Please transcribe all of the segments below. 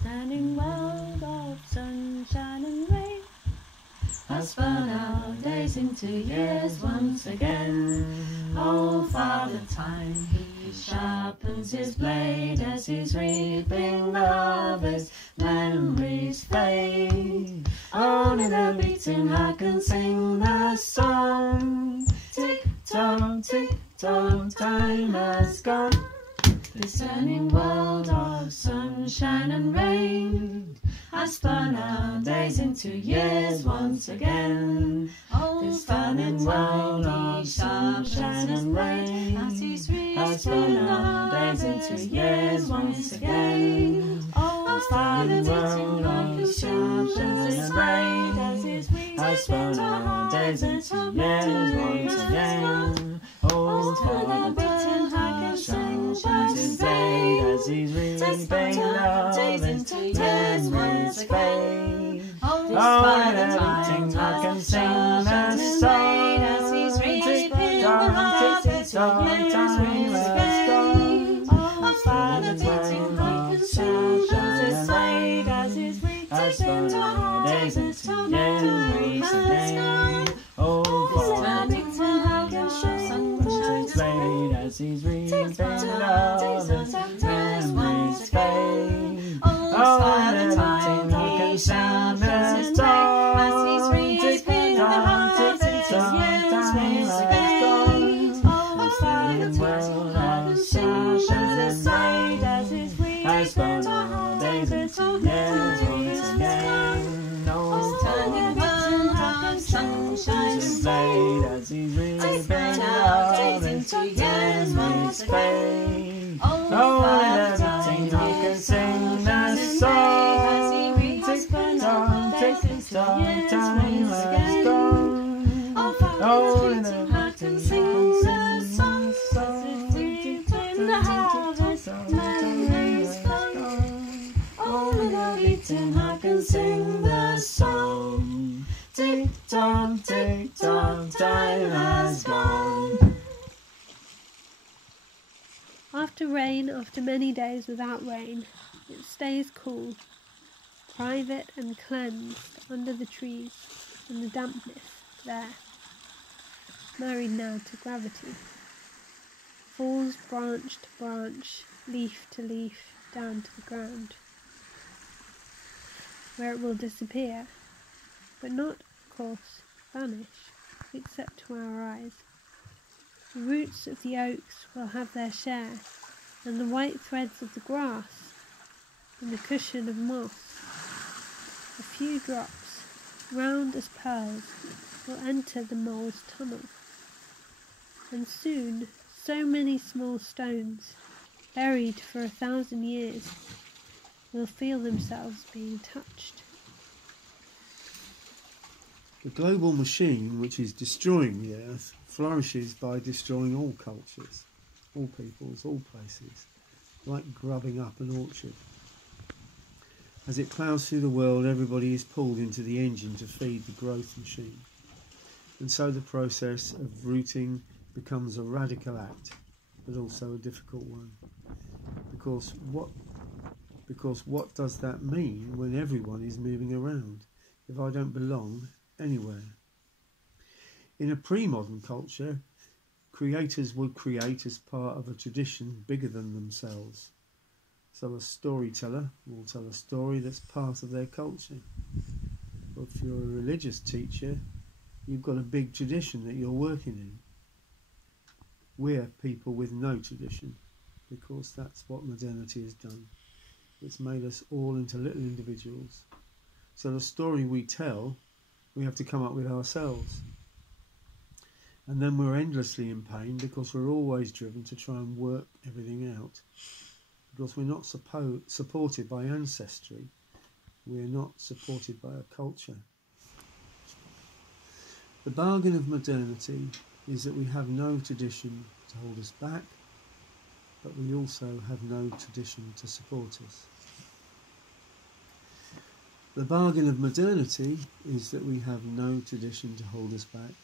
Standing world of sunshine and rain has spun our days into years once again. Oh, Father Time, he sharpens his blade as he's reaping the harvest. Memories fade. On in a beating heart can sing the song. Tick-tock, tick-tock, time has gone. This turning world of sunshine and rain has spun our days into years once again. This turning world of sunshine and rain has spun our days into years once again. Oh, Father, world of sunshine and rain has spun our days into years once again. Oh, Father, sunshine blade as he's reaping love into years once again. Oh, and everything I can sing the song as he's reaping the harvest of years once again. Oh, Father, beating I can sing the blade as he's reaping the harvest of years once again. Oh, Father, sunshine blade as he's reaping love and memories fade. Oh, and everything he can sound the song as he's reaping the harvest of years once again. Oh, Father, world of sunshine blade as he's reaping the harvest of years once again. Oh, Father, world of sunshine blade as he's reaping love into years once again. Oh, and everything I can sing the song. Tick-tock, tick-tock, time has gone. Oh, and everything I can sing the song. Reaping the harvest, memories gone. Oh, and everything I can sing the song. Tick-tock, tick-tock, time has gone. After rain, after many days without rain, it stays cool, private and cleansed under the trees and the dampness there, married now to gravity, falls branch to branch, leaf to leaf, down to the ground, where it will disappear, but not, of course, vanish, except to our eyes. The roots of the oaks will have their share, and the white threads of the grass, and the cushion of moss. A few drops, round as pearls, will enter the mole's tunnel, and soon so many small stones, buried for 1,000 years, will feel themselves being touched. The global machine, which is destroying the earth, flourishes by destroying all cultures, all peoples, all places, like grubbing up an orchard. As it ploughs through the world, everybody is pulled into the engine to feed the growth machine. And so the process of rooting becomes a radical act, but also a difficult one. Because what does that mean when everyone is moving around, if I don't belong anywhere? In a pre-modern culture, creators would create as part of a tradition bigger than themselves. So a storyteller will tell a story that's part of their culture. But if you're a religious teacher, you've got a big tradition that you're working in. We're people with no tradition, because that's what modernity has done. It's made us all into little individuals. So the story we tell, we have to come up with ourselves. And then we're endlessly in pain because we're always driven to try and work everything out. Because we're not supported by ancestry. We're not supported by a culture. The bargain of modernity is that we have no tradition to hold us back, but we also have no tradition to support us. The bargain of modernity is that we have no tradition to hold us back,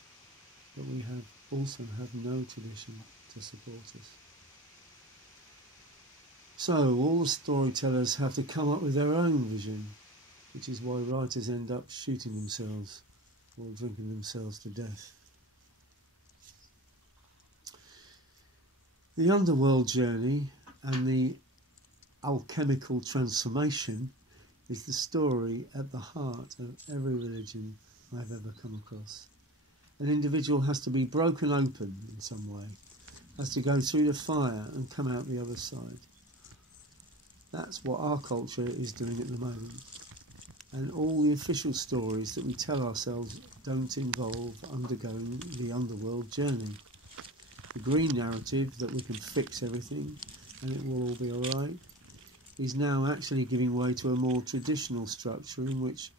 but we also have no tradition to support us. So all the storytellers have to come up with their own vision, which is why writers end up shooting themselves or drinking themselves to death. The underworld journey and the alchemical transformation is the story at the heart of every religion I've ever come across. An individual has to be broken open in some way, has to go through the fire and come out the other side. That's what our culture is doing at the moment. And all the official stories that we tell ourselves don't involve undergoing the underworld journey. The green narrative that we can fix everything and it will all be alright is now actually giving way to a more traditional structure in which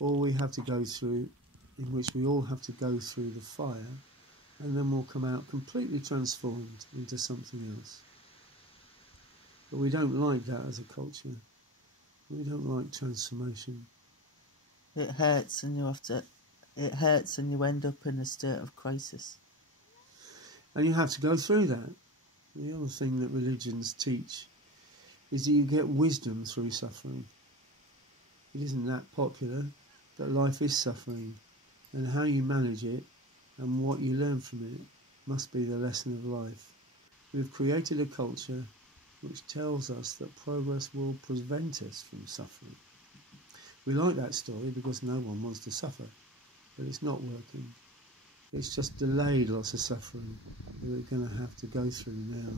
we all have to go through the fire, and then we'll come out completely transformed into something else. But we don't like that as a culture. We don't like transformation. It hurts and you end up in a state of crisis. And you have to go through that. The other thing that religions teach is that you get wisdom through suffering. It isn't that popular, but life is suffering, and how you manage it and what you learn from it must be the lesson of life. We've created a culture which tells us that progress will prevent us from suffering. We like that story because no one wants to suffer, but it's not working. It's just delayed lots of suffering that we're going to have to go through now.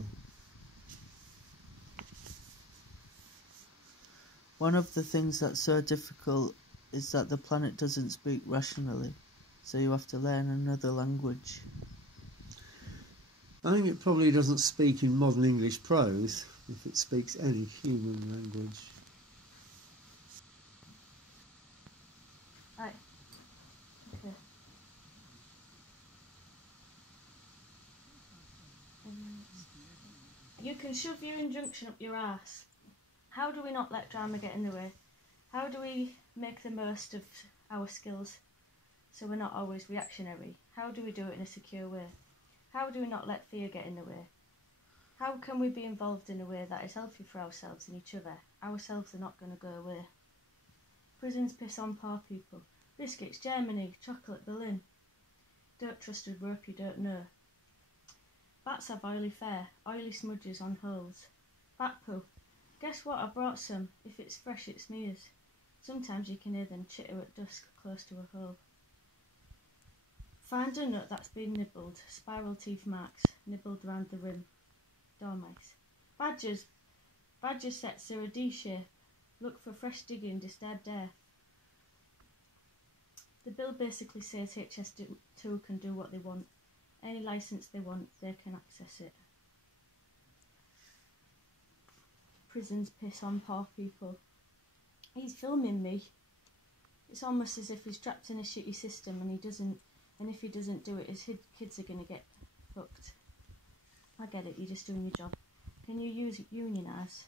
One of the things that's so difficult is that the planet doesn't speak rationally, so you have to learn another language. I think it probably doesn't speak in modern English prose if it speaks any human language. Right. Okay. You can shove your injunction up your arse. How do we not let drama get in the way? How do we make the most of our skills so we're not always reactionary? How do we do it in a secure way? How do we not let fear get in the way? How can we be involved in a way that is healthy for ourselves and each other? Ourselves are not going to go away. Prisons piss on poor people. Biscuits, Germany, chocolate, Berlin. Don't trust a rope you don't know. Bats have oily fur, oily smudges on holes. Bat poo. Guess what? I brought some. If it's fresh, it smears. Sometimes you can hear them chitter at dusk close to a hole. Find a nut that's been nibbled. Spiral teeth marks, nibbled round the rim. Dormice. Badgers. Badger sets are a D shape. Look for fresh digging, disturbed air. The bill basically says HS2 can do what they want. Any licence they want, they can access it. Prisons piss on poor people. He's filming me. It's almost as if he's trapped in a shitty system and if he doesn't do it, his kids are going to get fucked. I get it, you're just doing your job. Can you unionise?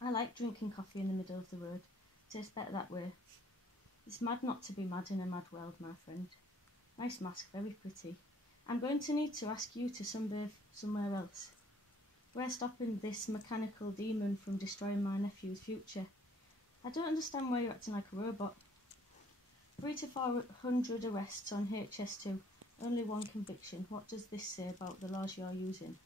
I like drinking coffee in the middle of the road. Tastes better that way. It's mad not to be mad in a mad world, my friend. Nice mask, very pretty. I'm going to need to ask you to sunbathe somewhere else. We're stopping this mechanical demon from destroying my nephew's future. I don't understand why you're acting like a robot. 300 to 400 arrests on HS2, only one conviction. What does this say about the laws you're using?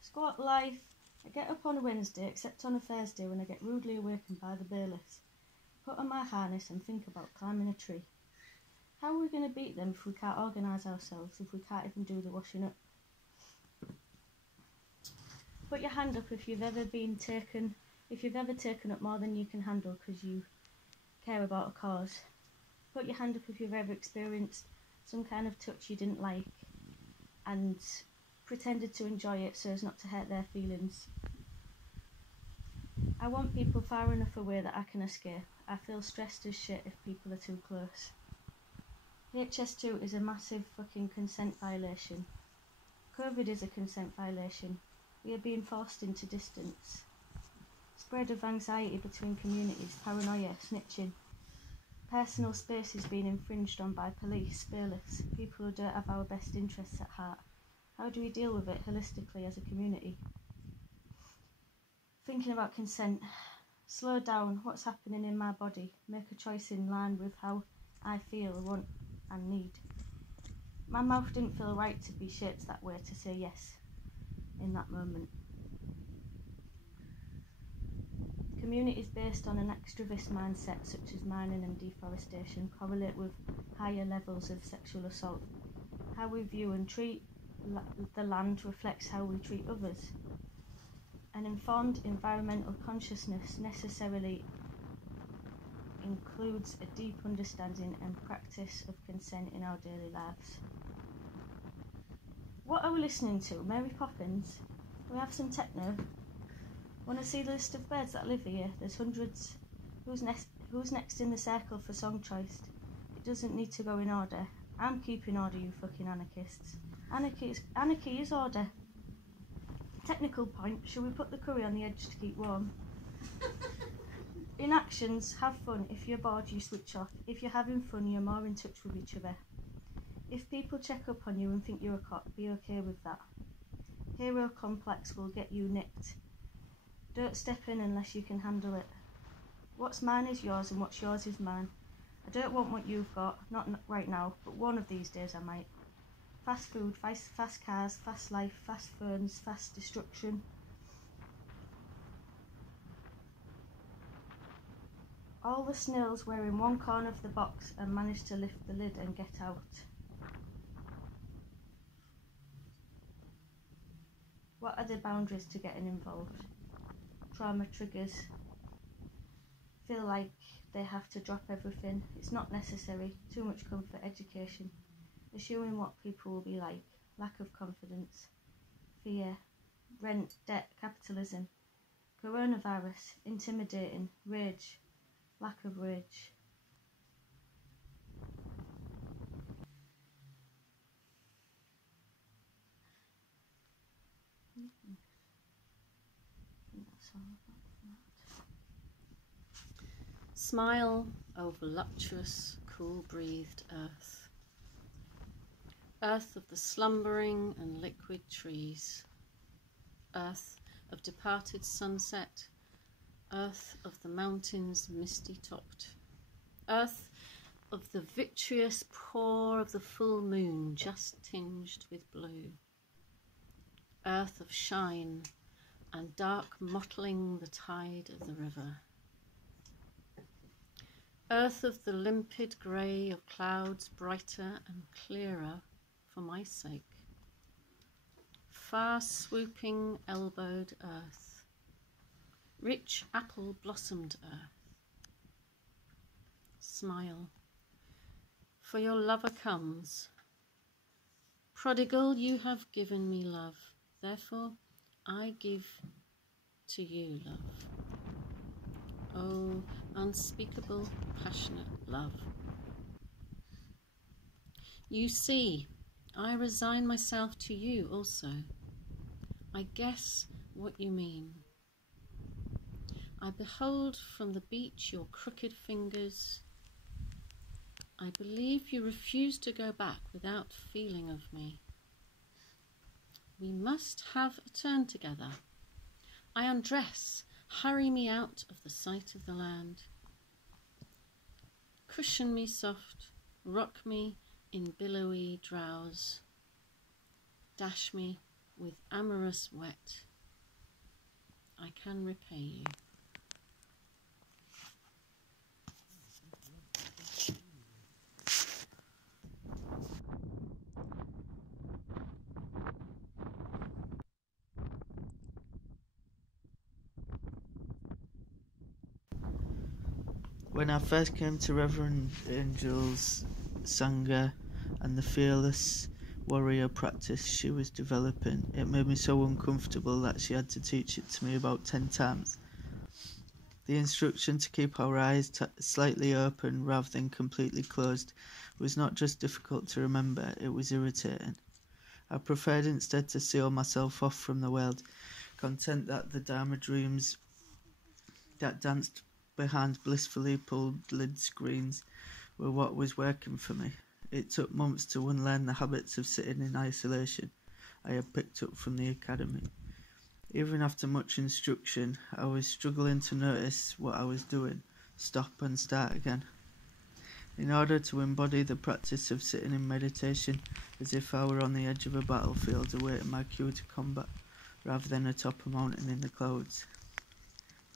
Squat life. I get up on a Wednesday, except on a Thursday when I get rudely awakened by the bailiffs. Put on my harness and think about climbing a tree. How are we going to beat them if we can't organise ourselves, if we can't even do the washing up? Put your hand up if you've ever taken up more than you can handle because you care about a cause. Put your hand up if you've ever experienced some kind of touch you didn't like and pretended to enjoy it so as not to hurt their feelings. I want people far enough away that I can escape. I feel stressed as shit if people are too close. HS2 is a massive fucking consent violation. COVID is a consent violation. We are being forced into distance. Spread of anxiety between communities, paranoia, snitching. Personal space is being infringed on by police, bailiffs, people who don't have our best interests at heart. How do we deal with it holistically as a community? Thinking about consent. Slow down. What's happening in my body? Make a choice in line with how I feel, want and need. My mouth didn't feel right to be shaped that way, to say yes in that moment. Communities based on an extravist mindset, such as mining and deforestation, correlate with higher levels of sexual assault. How we view and treat the land reflects how we treat others. An informed environmental consciousness necessarily includes a deep understanding and practice of consent in our daily lives. What are we listening to? Mary Poppins? We have some techno. Want to see the list of birds that live here? There's hundreds. Who's next in the circle for song choice? It doesn't need to go in order. I'm keeping order, you fucking anarchists. Anarchy is order. Technical point, should we put the curry on the edge to keep warm? In actions, have fun. If you're bored, you switch off. If you're having fun, you're more in touch with each other. If people check up on you and think you're a cop, be okay with that. Hero complex will get you nicked. Don't step in unless you can handle it. What's mine is yours and what's yours is mine. I don't want what you've got, not right now, but one of these days I might. Fast food, fast cars, fast life, fast phones, fast destruction. All the snails were in one corner of the box and managed to lift the lid and get out. What are the boundaries to getting involved? Trauma triggers. Feel like they have to drop everything. It's not necessary. Too much comfort, education. Assuming what people will be like. Lack of confidence. Fear. Rent, debt, capitalism. Coronavirus. Intimidating. Rage. Lack of rage. I think that's all about that. Smile over voluptuous, cool-breathed earth. Earth of the slumbering and liquid trees. Earth of departed sunset. Earth of the mountains misty-topped. Earth of the vitreous pour of the full moon just tinged with blue. Earth of shine and dark mottling the tide of the river. Earth of the limpid grey of clouds brighter and clearer for my sake. Far swooping elbowed earth. Rich apple blossomed earth. Smile, for your lover comes. Prodigal, you have given me love, therefore I give to you love. Oh, unspeakable, passionate love. You see, I resign myself to you also. I guess what you mean. I behold from the beach your crooked fingers. I believe you refuse to go back without feeling of me. We must have a turn together. I undress, hurry me out of the sight of the land. Cushion me soft, rock me in billowy drowse. Dash me with amorous wet. I can repay you. When I first came to Reverend Angel's Sangha and the fearless warrior practice she was developing, it made me so uncomfortable that she had to teach it to me about 10 times. The instruction to keep our eyes slightly open rather than completely closed was not just difficult to remember, it was irritating. I preferred instead to seal myself off from the world, content that the Dharma dreams that danced behind blissfully pulled lid screens were what was working for me. It took months to unlearn the habits of sitting in isolation I had picked up from the academy. Even after much instruction, I was struggling to notice what I was doing, stop and start again. In order to embody the practice of sitting in meditation as if I were on the edge of a battlefield awaiting my cue to combat, rather than atop a mountain in the clouds,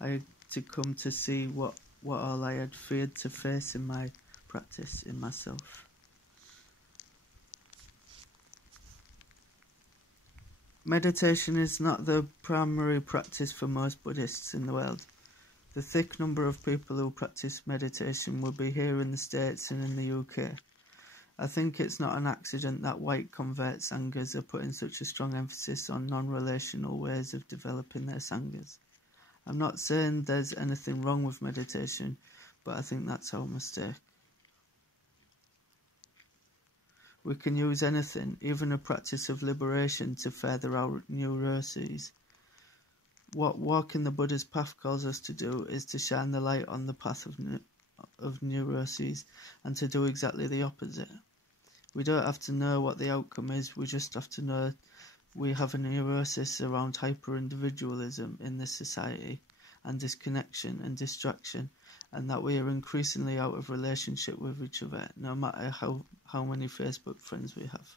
I had to come to see what all I had feared to face in my practice, in myself. Meditation is not the primary practice for most Buddhists in the world. The thick number of people who practice meditation will be here in the States and in the UK. I think it's not an accident that white convert sanghas are putting such a strong emphasis on non-relational ways of developing their sanghas. I'm not saying there's anything wrong with meditation, but I think that's our mistake. We can use anything, even a practice of liberation, to further our neuroses. What walking the Buddha's path calls us to do is to shine the light on the path of neuroses and to do exactly the opposite. We don't have to know what the outcome is, we just have to know we have a neurosis around hyper-individualism in this society and disconnection and distraction, and that we are increasingly out of relationship with each other, no matter how many Facebook friends we have.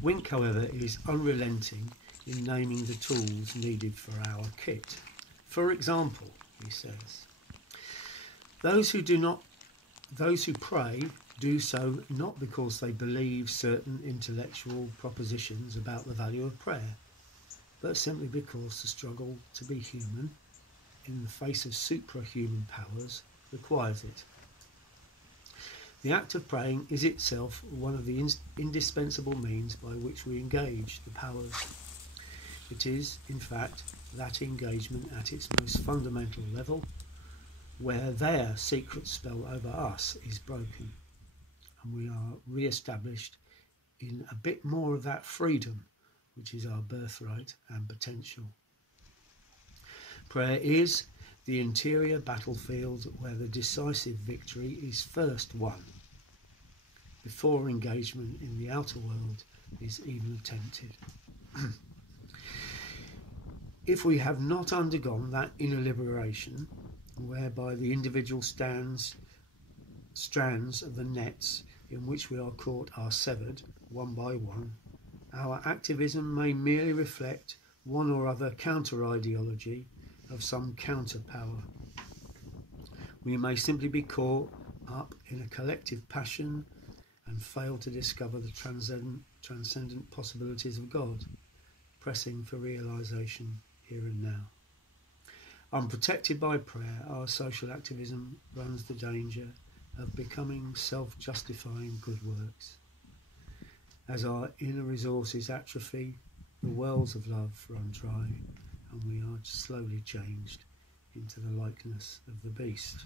Wink, however, is unrelenting in naming the tools needed for our kit. For example, he says, those who pray do so not because they believe certain intellectual propositions about the value of prayer, but simply because the struggle to be human in the face of suprahuman powers requires it. The act of praying is itself one of the indispensable means by which we engage the powers. It is, in fact, that engagement at its most fundamental level, where their secret spell over us is broken, and we are re-established in a bit more of that freedom which is our birthright and potential. Prayer is the interior battlefield where the decisive victory is first won, before engagement in the outer world is even attempted. If we have not undergone that inner liberation, whereby the individual strands of the nets in which we are caught are severed one by one, our activism may merely reflect one or other counter-ideology of some counter-power. We may simply be caught up in a collective passion and fail to discover the transcendent possibilities of God, pressing for realisation here and now. Unprotected by prayer, our social activism runs the danger of becoming self-justifying good works. As our inner resources atrophy, the wells of love run dry, and we are slowly changed into the likeness of the beast.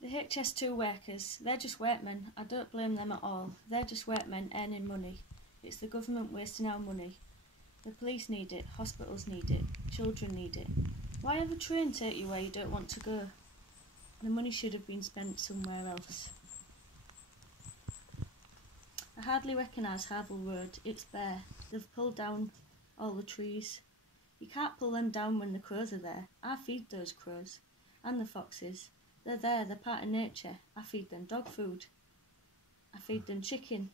The HS2 workers, they're just workmen. I don't blame them at all. They're just workmen earning money. It's the government wasting our money. The police need it, hospitals need it, children need it. Why have a train take you where you don't want to go? The money should have been spent somewhere else. I hardly recognise Harville Road. It's bare. They've pulled down all the trees. You can't pull them down when the crows are there. I feed those crows. And the foxes. They're there, they're part of nature. I feed them dog food. I feed them chicken.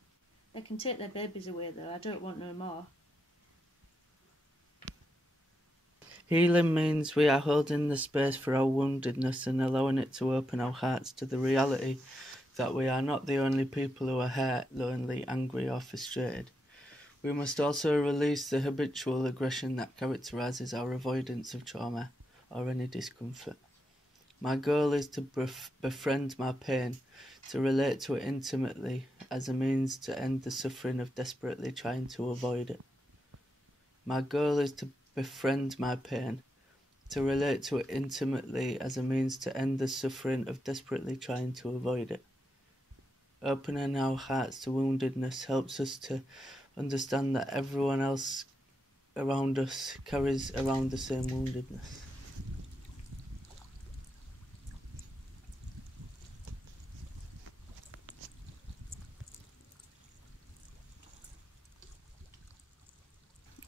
They can take their babies away though, I don't want no more. Healing means we are holding the space for our woundedness and allowing it to open our hearts to the reality that we are not the only people who are hurt, lonely, angry or frustrated. We must also release the habitual aggression that characterises our avoidance of trauma or any discomfort. My goal is to befriend my pain, to relate to it intimately as a means to end the suffering of desperately trying to avoid it. My goal is to befriend my pain, to relate to it intimately as a means to end the suffering of desperately trying to avoid it. Opening our hearts to woundedness helps us to understand that everyone else around us carries around the same woundedness.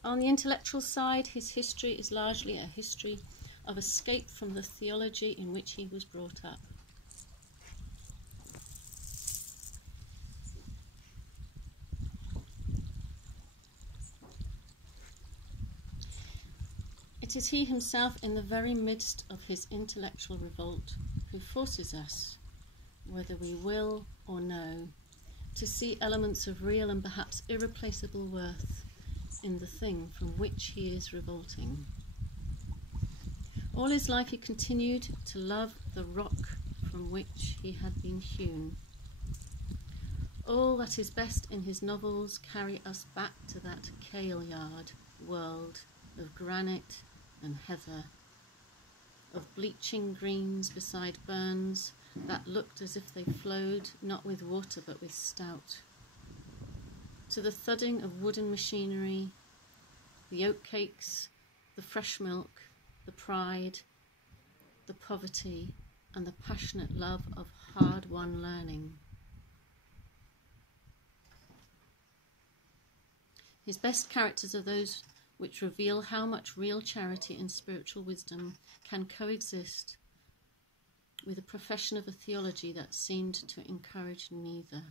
On the intellectual side, his history is largely a history of escape from the theology in which he was brought up. It is he himself, in the very midst of his intellectual revolt, who forces us, whether we will or no, to see elements of real and perhaps irreplaceable worth in the thing from which he is revolting. All his life he continued to love the rock from which he had been hewn. All that is best in his novels carry us back to that kale-yard world of granite and heather, of bleaching greens beside burns that looked as if they flowed not with water but with stout, to the thudding of wooden machinery, the oatcakes, the fresh milk, the pride, the poverty, and the passionate love of hard-won learning. His best characters are those which reveal how much real charity and spiritual wisdom can coexist with a profession of a theology that seemed to encourage neither.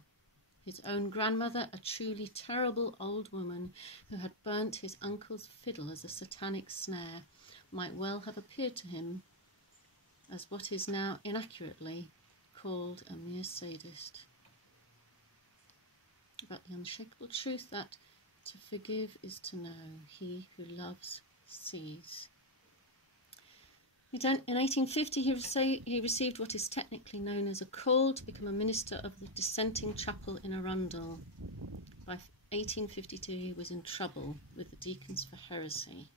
His own grandmother, a truly terrible old woman who had burnt his uncle's fiddle as a satanic snare, might well have appeared to him as what is now inaccurately called a mere sadist. About the unshakable truth that to forgive is to know, he who loves sees. In 1850 he received what is technically known as a call to become a minister of the dissenting chapel in Arundel. By 1852 he was in trouble with the deacons for heresy.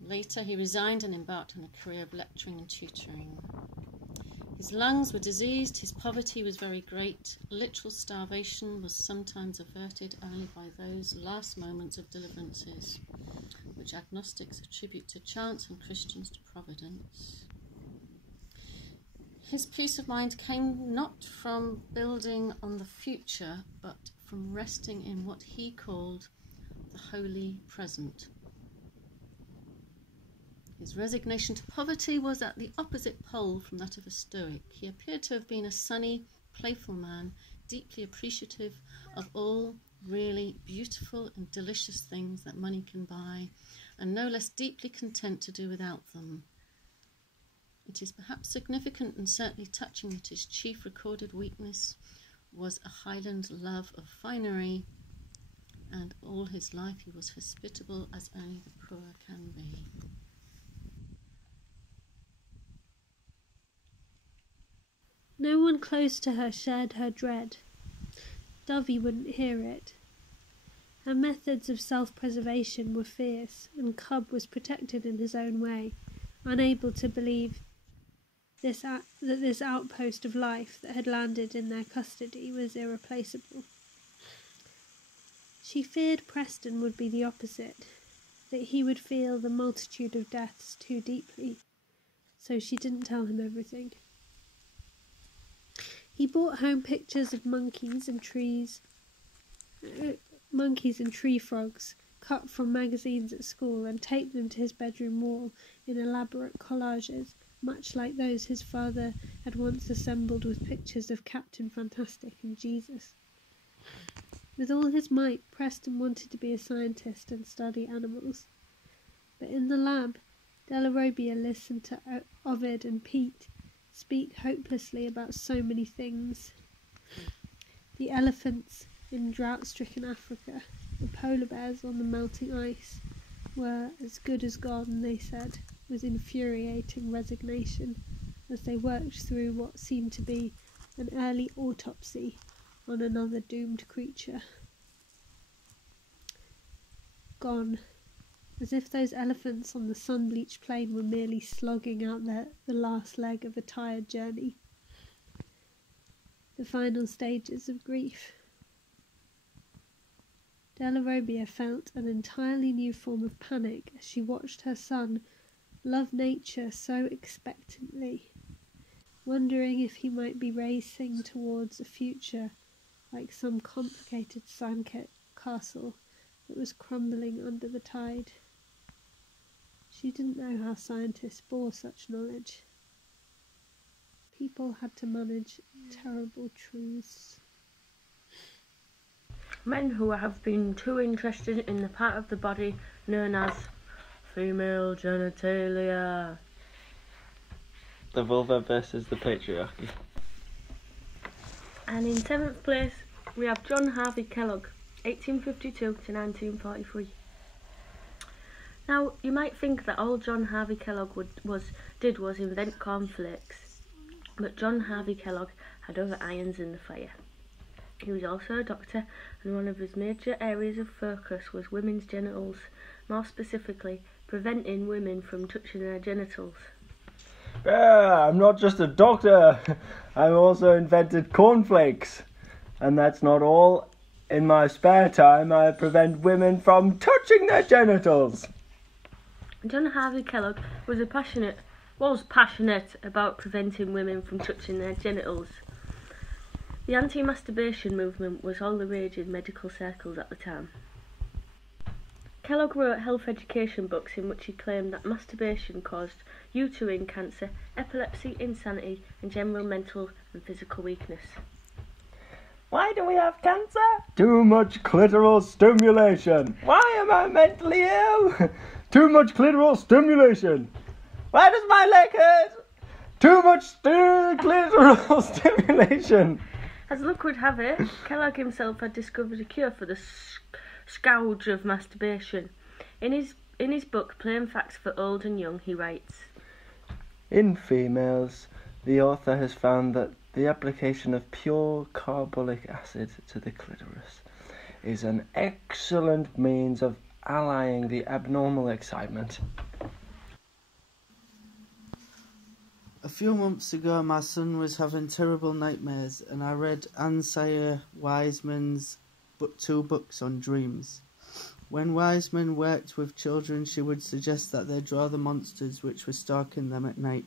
Later he resigned and embarked on a career of lecturing and tutoring. His lungs were diseased, his poverty was very great, literal starvation was sometimes averted only by those last moments of deliverances, which agnostics attribute to chance and Christians to providence. His peace of mind came not from building on the future, but from resting in what he called the holy present. His resignation to poverty was at the opposite pole from that of a Stoic. He appeared to have been a sunny, playful man, deeply appreciative of all really beautiful and delicious things that money can buy, and no less deeply content to do without them. It is perhaps significant and certainly touching that his chief recorded weakness was a Highland love of finery, and all his life he was hospitable as only the poor can be. No one close to her shared her dread. Dovey wouldn't hear it. Her methods of self-preservation were fierce, and Cub was protected in his own way, unable to believe that this outpost of life that had landed in their custody was irreplaceable. She feared Preston would be the opposite, that he would feel the multitude of deaths too deeply, so she didn't tell him everything. He brought home pictures of monkeys and tree frogs cut from magazines at school and taped them to his bedroom wall in elaborate collages, much like those his father had once assembled with pictures of Captain Fantastic and Jesus. With all his might, Preston wanted to be a scientist and study animals. But in the lab, Delarobia listened to Ovid and Pete speak hopelessly about so many things. The elephants in drought-stricken Africa, the polar bears on the melting ice, were as good as gone, they said, with infuriating resignation. as they worked through what seemed to be an early autopsy on another doomed creature. Gone, as if those elephants on the sun-bleached plain were merely slogging out the last leg of a tired journey. The final stages of grief. Della Robbia felt an entirely new form of panic as she watched her son love nature so expectantly, wondering if he might be racing towards a future like some complicated sandcastle that was crumbling under the tide. She didn't know how scientists bore such knowledge. People had to manage terrible truths. Men who have been too interested in the part of the body known as female genitalia. The vulva versus the patriarchy. And in 7th place, we have John Harvey Kellogg, 1852 to 1943. Now, you might think that all John Harvey Kellogg did was invent cornflakes, but John Harvey Kellogg had other irons in the fire. He was also a doctor, and one of his major areas of focus was women's genitals, more specifically, preventing women from touching their genitals. I'm not just a doctor, I've also invented cornflakes. And that's not all. In my spare time, I prevent women from touching their genitals. John Harvey Kellogg was passionate about preventing women from touching their genitals. The anti-masturbation movement was all the rage in medical circles at the time. Kellogg wrote health education books in which he claimed that masturbation caused uterine cancer, epilepsy, insanity, and general mental and physical weakness. Why do we have cancer? Too much clitoral stimulation. Why am I mentally ill? Too much clitoral stimulation. Why does my leg hurt? Too much clitoral stimulation. As luck would have it, Kellogg himself had discovered a cure for the scourge of masturbation. In his book, Plain Facts for Old and Young, he writes, In females, the author has found that the application of pure carbolic acid to the clitoris is an excellent means of allaying the abnormal excitement. A few months ago, my son was having terrible nightmares, and I read Anne Sayer Wiseman's 2 books on dreams. When Wiseman worked with children, she would suggest that they draw the monsters which were stalking them at night,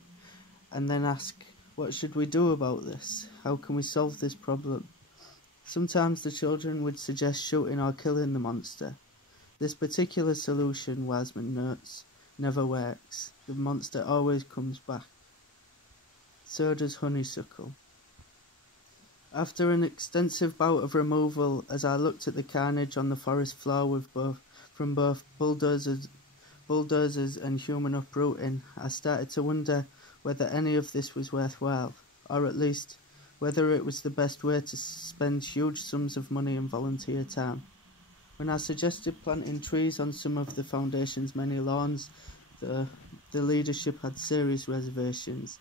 and then ask, what should we do about this? How can we solve this problem? Sometimes the children would suggest shooting or killing the monster. This particular solution, Wiseman notes, never works. The monster always comes back. So does Honeysuckle. After an extensive bout of removal, as I looked at the carnage on the forest floor from both bulldozers and human uprooting, I started to wonder whether any of this was worthwhile, or at least whether it was the best way to spend huge sums of money and volunteer time. When I suggested planting trees on some of the Foundation's many lawns, the leadership had serious reservations.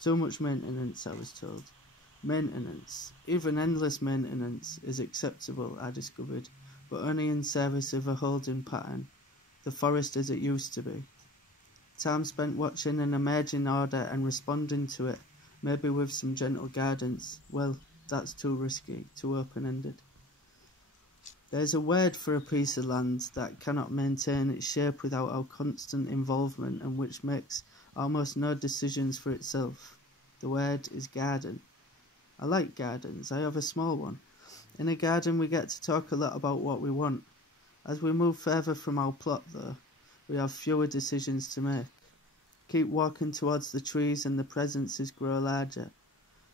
Too much maintenance, I was told. Maintenance, even endless maintenance, is acceptable, I discovered, but only in service of a holding pattern, the forest as it used to be. Time spent watching an emerging order and responding to it, maybe with some gentle guidance, well, that's too risky, too open-ended. There's a word for a piece of land that cannot maintain its shape without our constant involvement and which makes almost no decisions for itself. The word is garden. I like gardens. I have a small one. In a garden we get to talk a lot about what we want. As we move further from our plot, though, we have fewer decisions to make. Keep walking towards the trees and the presences grow larger.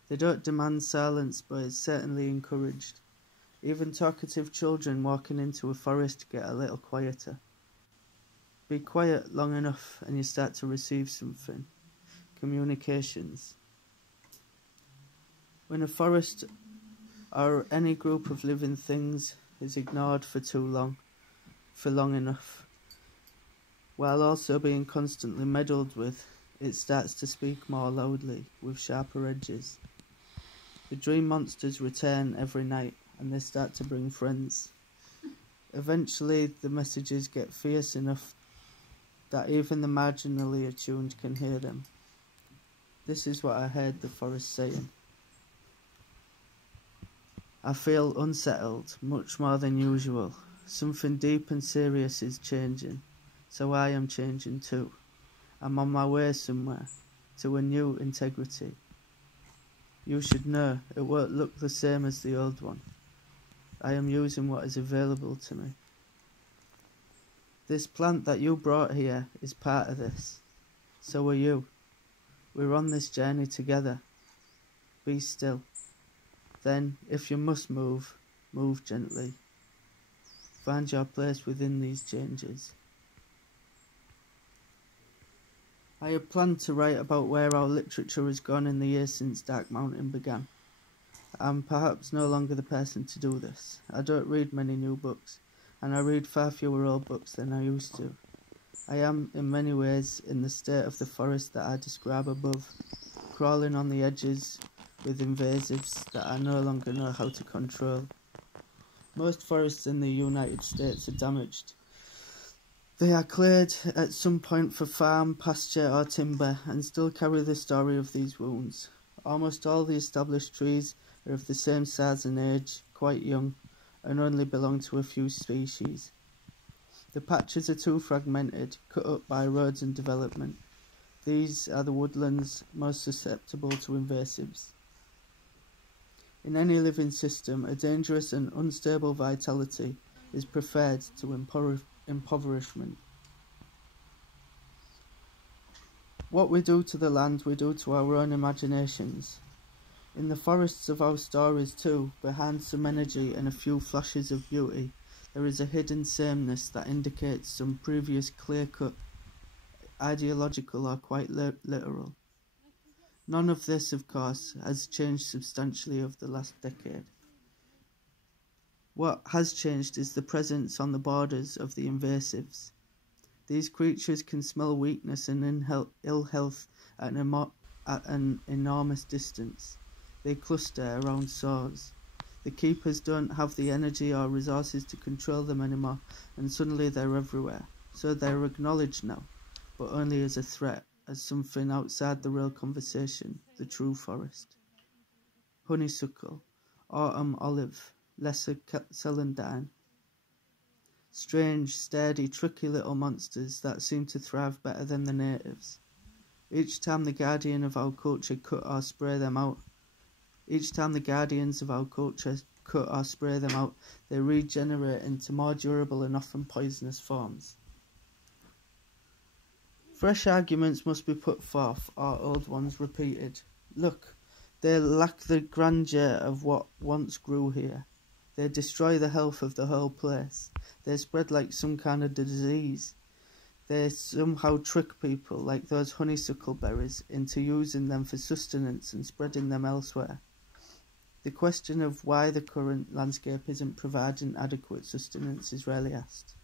They don't demand silence, but it's certainly encouraged. Even talkative children walking into a forest get a little quieter. Be quiet long enough and you start to receive something. Communications. When a forest or any group of living things is ignored for long enough, while also being constantly meddled with, it starts to speak more loudly, with sharper edges. The dream monsters return every night, and they start to bring friends. Eventually, the messages get fierce enough that even the marginally attuned can hear them. This is what I heard the forest saying. I feel unsettled, much more than usual. Something deep and serious is changing, so I am changing too. I'm on my way somewhere, to a new integrity. You should know, it won't look the same as the old one. I am using what is available to me. This plant that you brought here is part of this. So are you. We're on this journey together. Be still. Then, if you must move, move gently. Find your place within these changes. I had planned to write about where our literature has gone in the years since Dark Mountain began. I'm perhaps no longer the person to do this. I don't read many new books, and I read far fewer old books than I used to. I am, in many ways, in the state of the forest that I describe above, crawling on the edges with invasives that I no longer know how to control. Most forests in the United States are damaged. They are cleared at some point for farm, pasture or timber and still carry the story of these wounds. Almost all the established trees are of the same size and age, quite young, and only belong to a few species. The patches are too fragmented, cut up by roads and development. These are the woodlands most susceptible to invasives. In any living system, a dangerous and unstable vitality is preferred to impoverishment. What we do to the land, we do to our own imaginations. In the forests of our stories too, behind some energy and a few flashes of beauty, there is a hidden sameness that indicates some previous clear-cut, ideological or quite literal. None of this, of course, has changed substantially over the last decade. What has changed is the presence on the borders of the invasives. These creatures can smell weakness and ill health at an enormous distance. They cluster around sores. The keepers don't have the energy or resources to control them anymore, and suddenly they're everywhere. So they're acknowledged now, but only as a threat, as something outside the real conversation, the true forest. Honeysuckle, autumn olive, lesser celandine. Strange, sturdy, tricky little monsters that seem to thrive better than the natives. Each time the guardian of our culture cut or spray them out, they regenerate into more durable and often poisonous forms. Fresh arguments must be put forth, or old ones repeated. Look, they lack the grandeur of what once grew here. They destroy the health of the whole place. They spread like some kind of disease. They somehow trick people, like those honeysuckle berries, into using them for sustenance and spreading them elsewhere. The question of why the current landscape isn't providing adequate sustenance is rarely asked.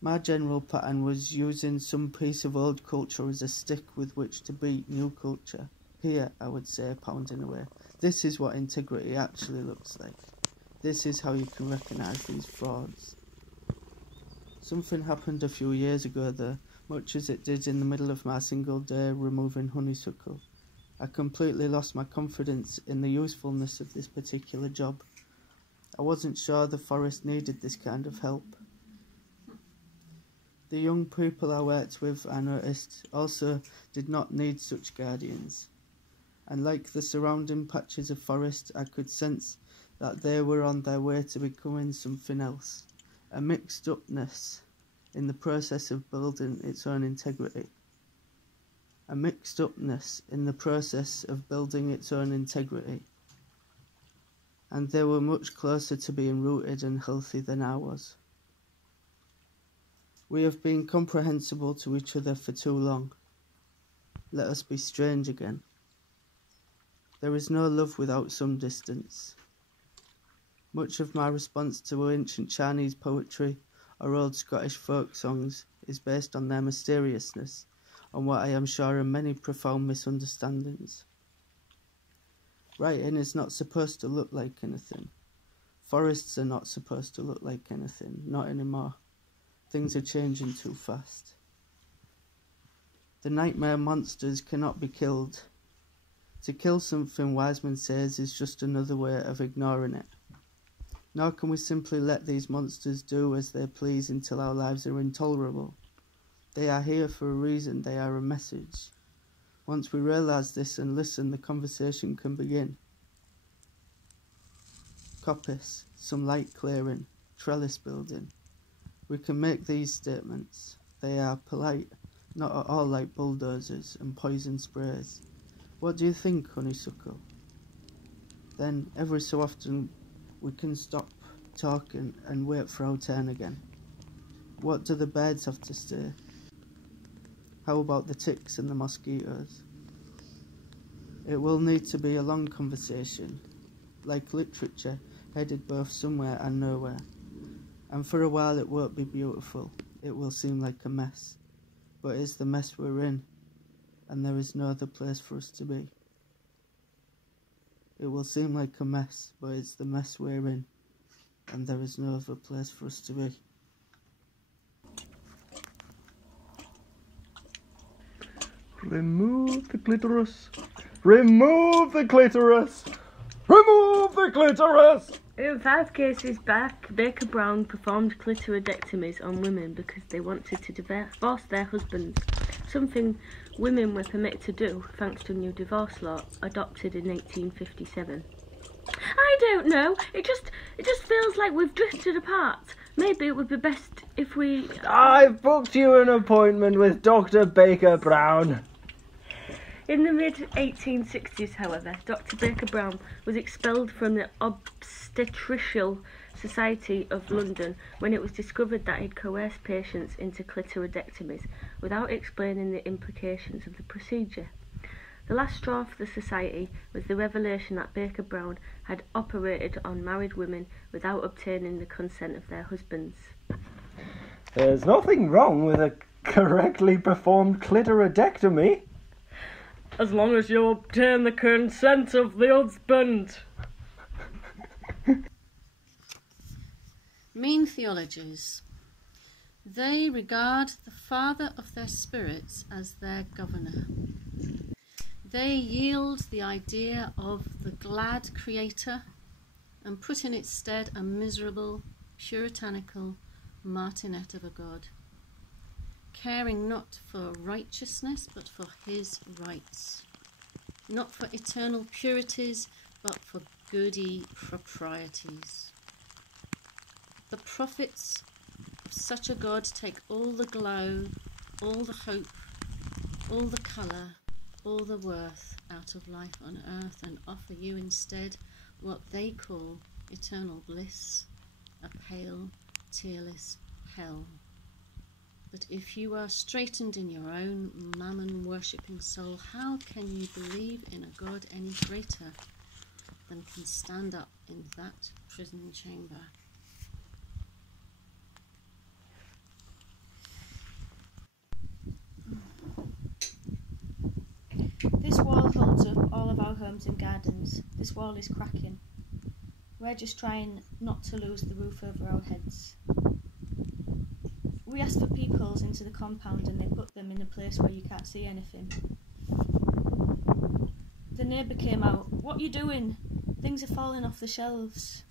My general pattern was using some piece of old culture as a stick with which to beat new culture. Here, I would say, pounding away. This is what integrity actually looks like. This is how you can recognise these frauds. Something happened a few years ago though, much as it did in the middle of my single day removing honeysuckle. I completely lost my confidence in the usefulness of this particular job. I wasn't sure the forest needed this kind of help. The young people I worked with, I noticed, also did not need such guardians. And like the surrounding patches of forest, I could sense that they were on their way to becoming something else. A mixed-upness in the process of building its own integrity. A mixed-upness in the process of building its own integrity. And they were much closer to being rooted and healthy than I was. We have been comprehensible to each other for too long. Let us be strange again. There is no love without some distance. Much of my response to ancient Chinese poetry or old Scottish folk songs is based on their mysteriousness, on what I am sure are many profound misunderstandings. Writing is not supposed to look like anything. Forests are not supposed to look like anything, not anymore. Things are changing too fast. The nightmare monsters cannot be killed. To kill something, Wiseman says, is just another way of ignoring it. Nor can we simply let these monsters do as they please until our lives are intolerable. They are here for a reason, they are a message. Once we realise this and listen, the conversation can begin. Coppice, some light clearing, trellis building. We can make these statements. They are polite, not at all like bulldozers and poison sprays. What do you think, Honeysuckle? Then, every so often, we can stop talking and wait for our turn again. What do the birds have to say? How about the ticks and the mosquitoes? It will need to be a long conversation, like literature, headed both somewhere and nowhere. And for a while it won't be beautiful, it will seem like a mess. But it's the mess we're in, and there is no other place for us to be. It will seem like a mess, but it's the mess we're in, and there is no other place for us to be. Remove the clitoris. Remove the clitoris. Remove the clitoris. In 5 cases back, Baker Brown performed clitoridectomies on women because they wanted to divorce their husbands, something women were permitted to do thanks to a new divorce law adopted in 1857. I don't know, it just feels like we've drifted apart. Maybe it would be best if we... I've booked you an appointment with Dr. Baker Brown. In the mid-1860s, however, Dr. Baker Brown was expelled from the Obstetricial Society of London when it was discovered that he'd coerced patients into clitoridectomies without explaining the implications of the procedure. The last straw for the society was the revelation that Baker Brown had operated on married women without obtaining the consent of their husbands. There's nothing wrong with a correctly performed clitoridectomy. As long as you obtain the consent of the husband. Mean theologies. They regard the father of their spirits as their governor. They yield the idea of the glad creator and put in its stead a miserable, puritanical martinet of a god, caring not for righteousness but for his rights, not for eternal purities but for goody proprieties. The prophets of such a God take all the glow, all the hope, all the colour, all the worth out of life on earth and offer you instead what they call eternal bliss, a pale, tearless hell. But if you are straitened in your own mammon-worshipping soul, how can you believe in a God any greater than can stand up in that prison chamber? This wall holds up all of our homes and gardens. This wall is cracking. We're just trying not to lose the roof over our heads. We asked for peepholes into the compound and they put them in a place where you can't see anything. The neighbour came out. "What are you doing? Things are falling off the shelves."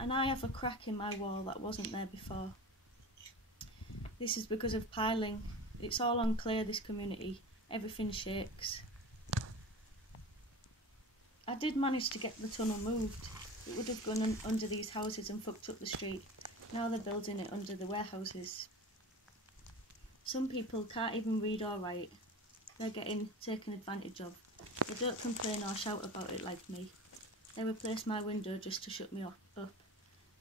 And I have a crack in my wall that wasn't there before. This is because of piling. It's all unclear, this community. Everything shakes. I did manage to get the tunnel moved. It would have gone under these houses and fucked up the street. Now they're building it under the warehouses. Some people can't even read or write. They're getting taken advantage of. They don't complain or shout about it like me. They replaced my window just to shut me up. The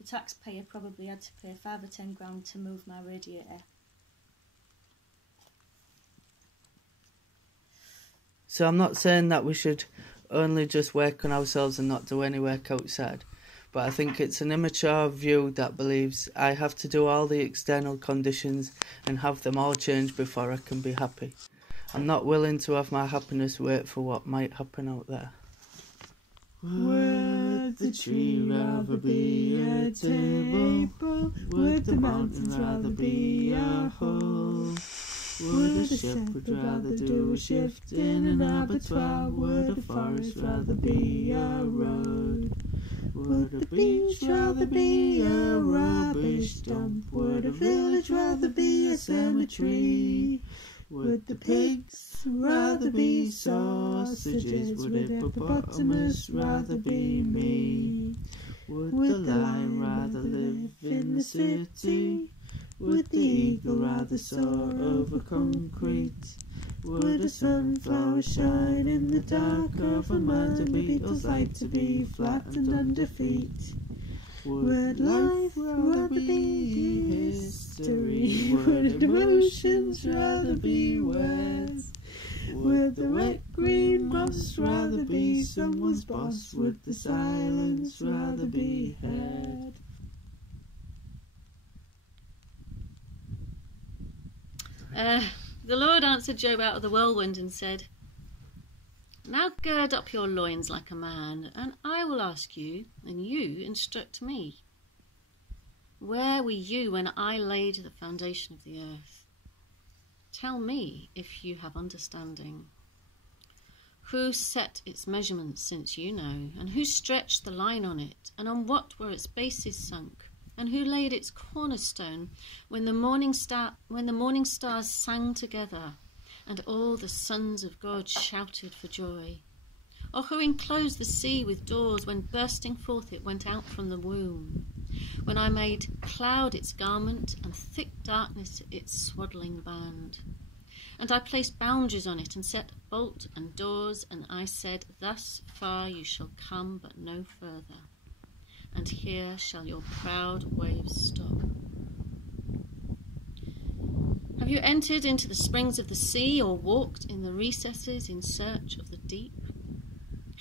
taxpayer probably had to pay 5 or 10 grand to move my radiator. So I'm not saying that we should only just work on ourselves and not do any work outside, But I think it's an immature view that believes I have to do all the external conditions and have them all change before I can be happy. I'm not willing to have my happiness wait for what might happen out there. Would the tree rather be a table? Would the mountains rather be a hole? Would a shepherd rather do a shift in an abattoir? Would a forest rather be a road? Would a beach rather be a rubbish dump? Would a village rather be a cemetery? Would the pigs rather be sausages? Would a hippopotamus rather be me? Would the lion rather live in the city? Would the eagle rather soar over concrete? Would a sunflower shine in the dark of a mud? And beetles like to be flattened under feet? Would life rather be history? Would emotions rather be words? Would the wet green moss rather be someone's boss? Would the silence rather be heard? The Lord answered Job out of the whirlwind and said, "Now gird up your loins like a man, and I will ask you, and you instruct me. Where were you when I laid the foundation of the earth? Tell me if you have understanding. Who set its measurements, since you know, and who stretched the line on it, and on what were its bases sunk? And who laid its cornerstone when the morning stars sang together, and all the sons of God shouted for joy? Or who enclosed the sea with doors when bursting forth it went out from the womb? When I made cloud its garment and thick darkness its swaddling band? And I placed boundaries on it and set bolt and doors, and I said, thus far you shall come, but no further. And here shall your proud waves stop. Have you entered into the springs of the sea, or walked in the recesses in search of the deep?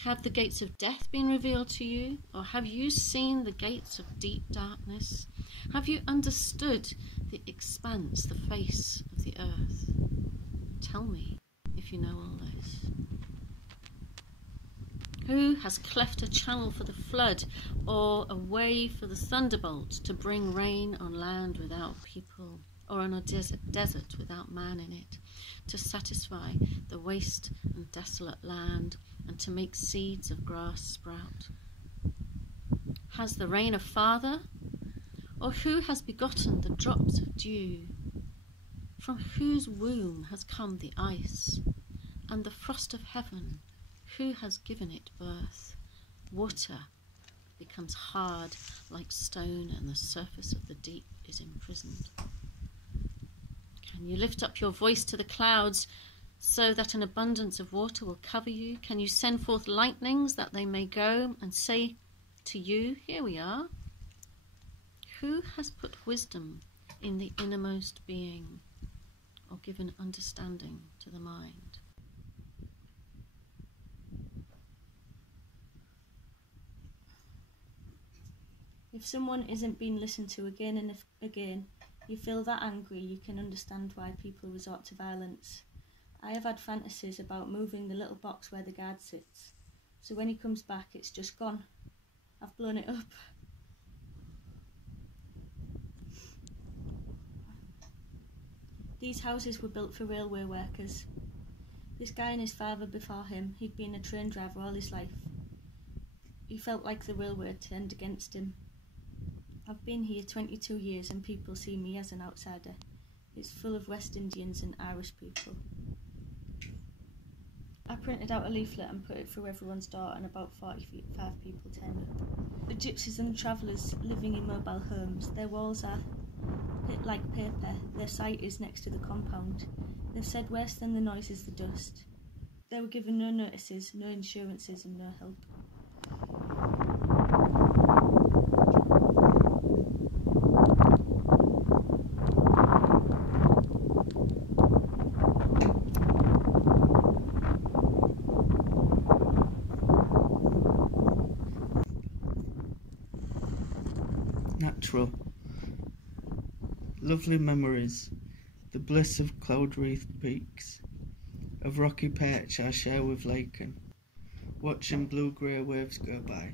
Have the gates of death been revealed to you, or have you seen the gates of deep darkness? Have you understood the expanse, the face of the earth? Tell me if you know all this. Who has cleft a channel for the flood, or a way for the thunderbolt, to bring rain on land without people, or on a desert without man in it, to satisfy the waste and desolate land, and to make seeds of grass sprout? Has the rain a father, or who has begotten the drops of dew? From whose womb has come the ice, and the frost of heaven? Who has given it birth? Water becomes hard like stone, and the surface of the deep is imprisoned. Can you lift up your voice to the clouds, so that an abundance of water will cover you? Can you send forth lightnings, that they may go and say to you, here we are? Who has put wisdom in the innermost being, or given understanding to the mind? If someone isn't being listened to again and again, you feel that angry, you can understand why people resort to violence. I have had fantasies about moving the little box where the guard sits, so when he comes back it's just gone. I've blown it up. These houses were built for railway workers. This guy and his father before him, he'd been a train driver all his life. He felt like the railway had turned against him. I've been here 22 years and people see me as an outsider. It's full of West Indians and Irish people. I printed out a leaflet and put it through everyone's door, and about 45 people turned up. The gypsies and travellers living in mobile homes. Their walls are like paper. Their site is next to the compound. They've said worse than the noise is the dust. They were given no notices, no insurances and no help. natural. Lovely memories, the bliss of cloud-wreathed peaks, of rocky perch I share with Laken, watching blue-grey waves go by.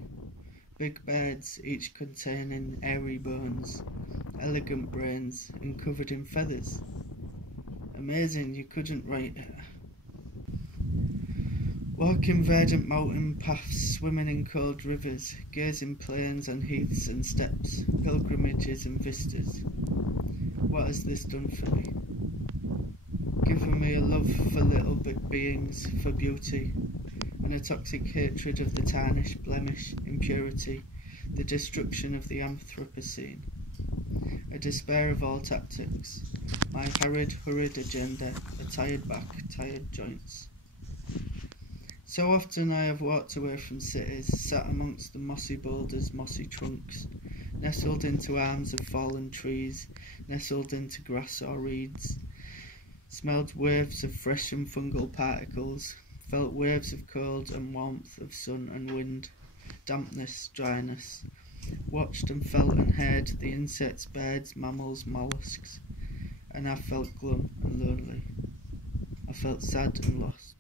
Big birds, each containing airy bones, elegant brains, and covered in feathers. Amazing, you couldn't write it. Walking verdant mountain paths, swimming in cold rivers, gazing plains and heaths and steppes, pilgrimages and vistas. What has this done for me? Given me a love for little big beings, for beauty, and a toxic hatred of the tarnish, blemish, impurity, the destruction of the Anthropocene. A despair of all tactics, my hurried agenda, a tired back, tired joints. So often I have walked away from cities, sat amongst the mossy boulders, mossy trunks, nestled into arms of fallen trees, nestled into grass or reeds, smelled waves of fresh and fungal particles, felt waves of cold and warmth, of sun and wind, dampness, dryness, watched and felt and heard the insects, birds, mammals, mollusks, and I felt glum and lonely. I felt sad and lost.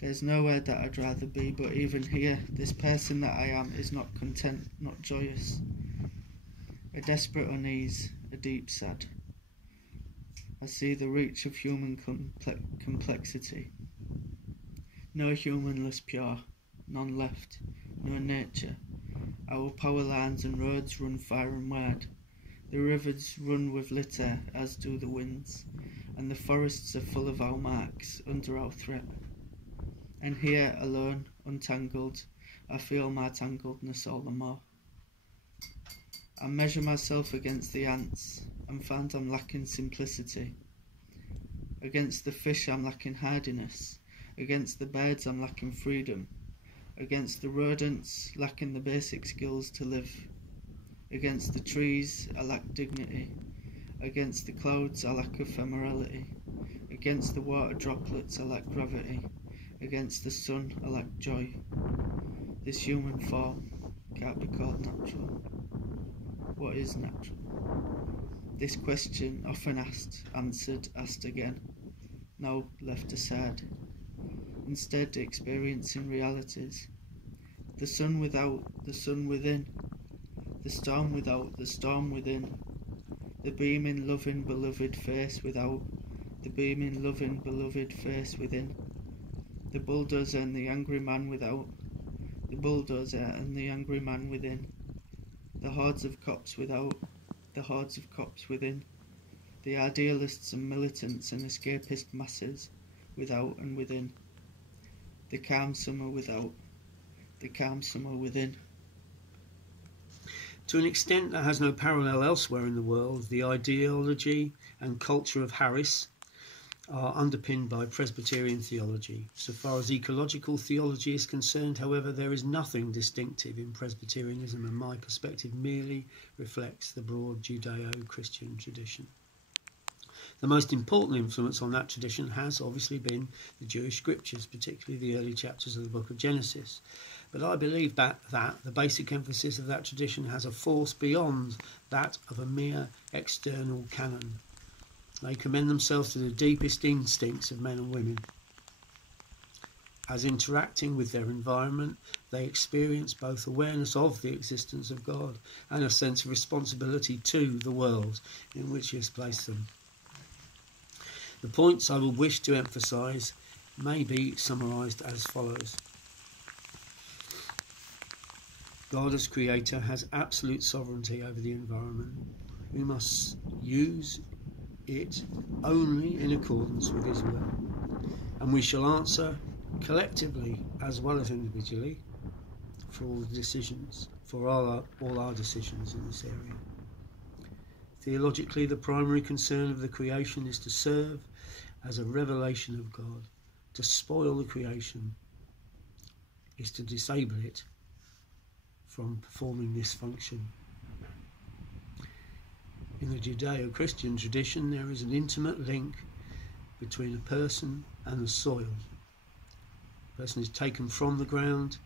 There's nowhere that I'd rather be, but even here, this person that I am is not content, not joyous. A desperate unease, a deep sad. I see the reach of human complexity. No human less pure, none left, no nature. Our power lines and roads run far and wide. The rivers run with litter, as do the winds, and the forests are full of our marks, under our threat. And here, alone, untangled, I feel my tangledness all the more. I measure myself against the ants, and find I'm lacking simplicity. Against the fish I'm lacking hardiness. Against the birds I'm lacking freedom. Against the rodents, lacking the basic skills to live. Against the trees, I lack dignity. Against the clouds, I lack ephemerality. Against the water droplets, I lack gravity. Against the sun, I lack joy. This human form can't be called natural. What is natural? This question, often asked, answered, asked again, now left aside. Instead, experiencing realities. The sun without, the sun within. The storm without, the storm within. The beaming, loving, beloved face without. The beaming, loving, beloved face within. The bulldozer and the angry man without. The bulldozer and the angry man within. The hordes of cops without. The hordes of cops within. The idealists and militants and escapist masses without and within. The calm summer without. The calm summer within. To an extent that has no parallel elsewhere in the world, the ideology and culture of Harris are underpinned by Presbyterian theology. So far as ecological theology is concerned, however, there is nothing distinctive in Presbyterianism, and my perspective merely reflects the broad Judeo-Christian tradition. The most important influence on that tradition has obviously been the Jewish scriptures, particularly the early chapters of the book of Genesis. But I believe that the basic emphasis of that tradition has a force beyond that of a mere external canon. They commend themselves to the deepest instincts of men and women. As interacting with their environment, they experience both awareness of the existence of God and a sense of responsibility to the world in which He has placed them. The points I will wish to emphasise may be summarised as follows. God as Creator has absolute sovereignty over the environment. We must use it only in accordance with His will, and we shall answer collectively as well as individually for all decisions, for all our decisions in this area. Theologically, the primary concern of the creation is to serve as a revelation of God. To spoil the creation is to disable it from performing this function. In the Judeo-Christian tradition, there is an intimate link between a person and the soil. The person is taken from the ground,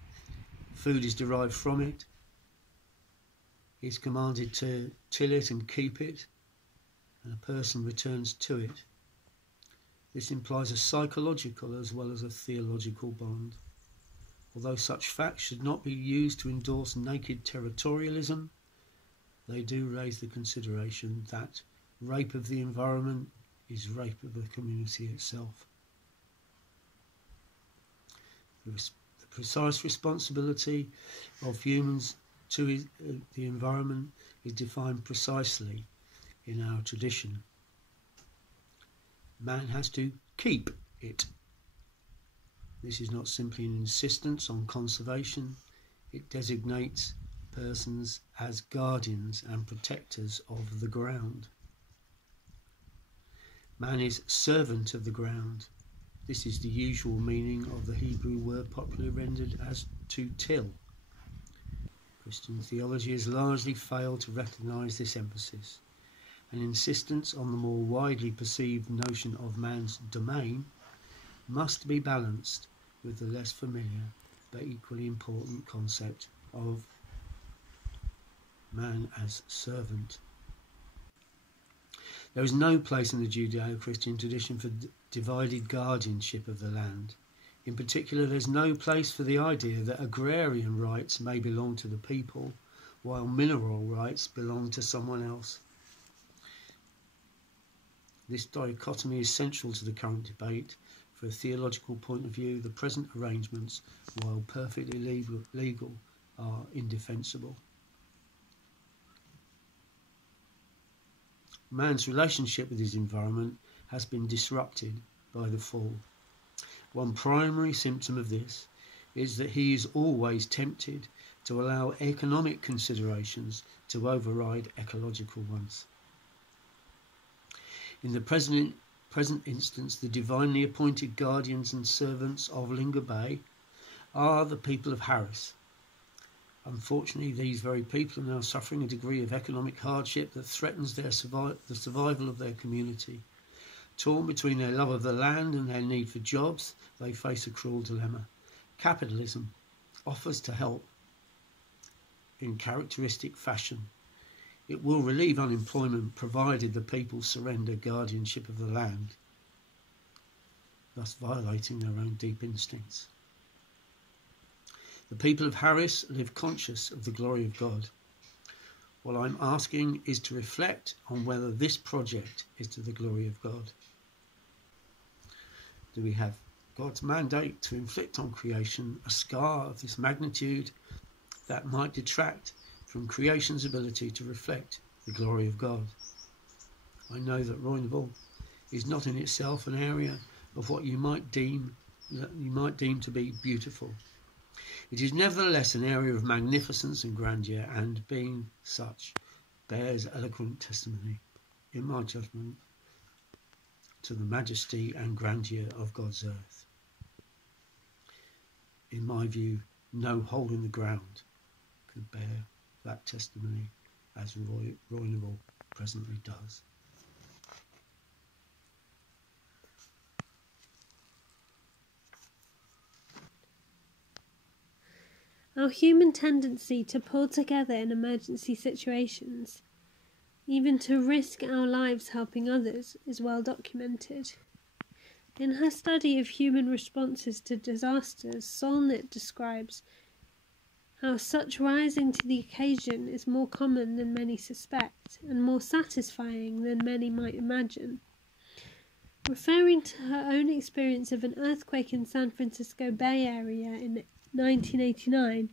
food is derived from it, He is commanded to till it and keep it, and a person returns to it. This implies a psychological as well as a theological bond. Although such facts should not be used to endorse naked territorialism, they do raise the consideration that rape of the environment is rape of the community itself. The precise responsibility of humans to the environment is defined precisely in our tradition. Man has to keep it. This is not simply an insistence on conservation, it designates persons as guardians and protectors of the ground. Man is servant of the ground. This is the usual meaning of the Hebrew word popularly rendered as to till. Christian theology has largely failed to recognise this emphasis. An insistence on the more widely perceived notion of man's domain must be balanced with the less familiar but equally important concept of man as servant. There is no place in the Judeo-Christian tradition for divided guardianship of the land. In particular, there is no place for the idea that agrarian rights may belong to the people, while mineral rights belong to someone else. This dichotomy is central to the current debate. From a theological point of view, the present arrangements, while perfectly legal, are indefensible. Man's relationship with his environment has been disrupted by the fall. One primary symptom of this is that he is always tempted to allow economic considerations to override ecological ones. In the present instance, the divinely appointed guardians and servants of Linga Bay are the people of Harris. Unfortunately, these very people are now suffering a degree of economic hardship that threatens the survival of their community. Torn between their love of the land and their need for jobs, they face a cruel dilemma. Capitalism offers to help in characteristic fashion. It will relieve unemployment provided the people surrender guardianship of the land, thus violating their own deep instincts. The people of Harris live conscious of the glory of God. What I'm asking is to reflect on whether this project is to the glory of God. Do we have God's mandate to inflict on creation a scar of this magnitude that might detract from creation's ability to reflect the glory of God? I know that Royneville is not in itself an area of what you might deem to be beautiful. It is nevertheless an area of magnificence and grandeur, and being such, bears eloquent testimony, in my judgment, to the majesty and grandeur of God's earth. In my view, no hole in the ground could bear that testimony as Royneville presently does. Our human tendency to pull together in emergency situations, even to risk our lives helping others, is well documented. In her study of human responses to disasters, Solnit describes how such rising to the occasion is more common than many suspect, and more satisfying than many might imagine. Referring to her own experience of an earthquake in San Francisco Bay Area in 1989,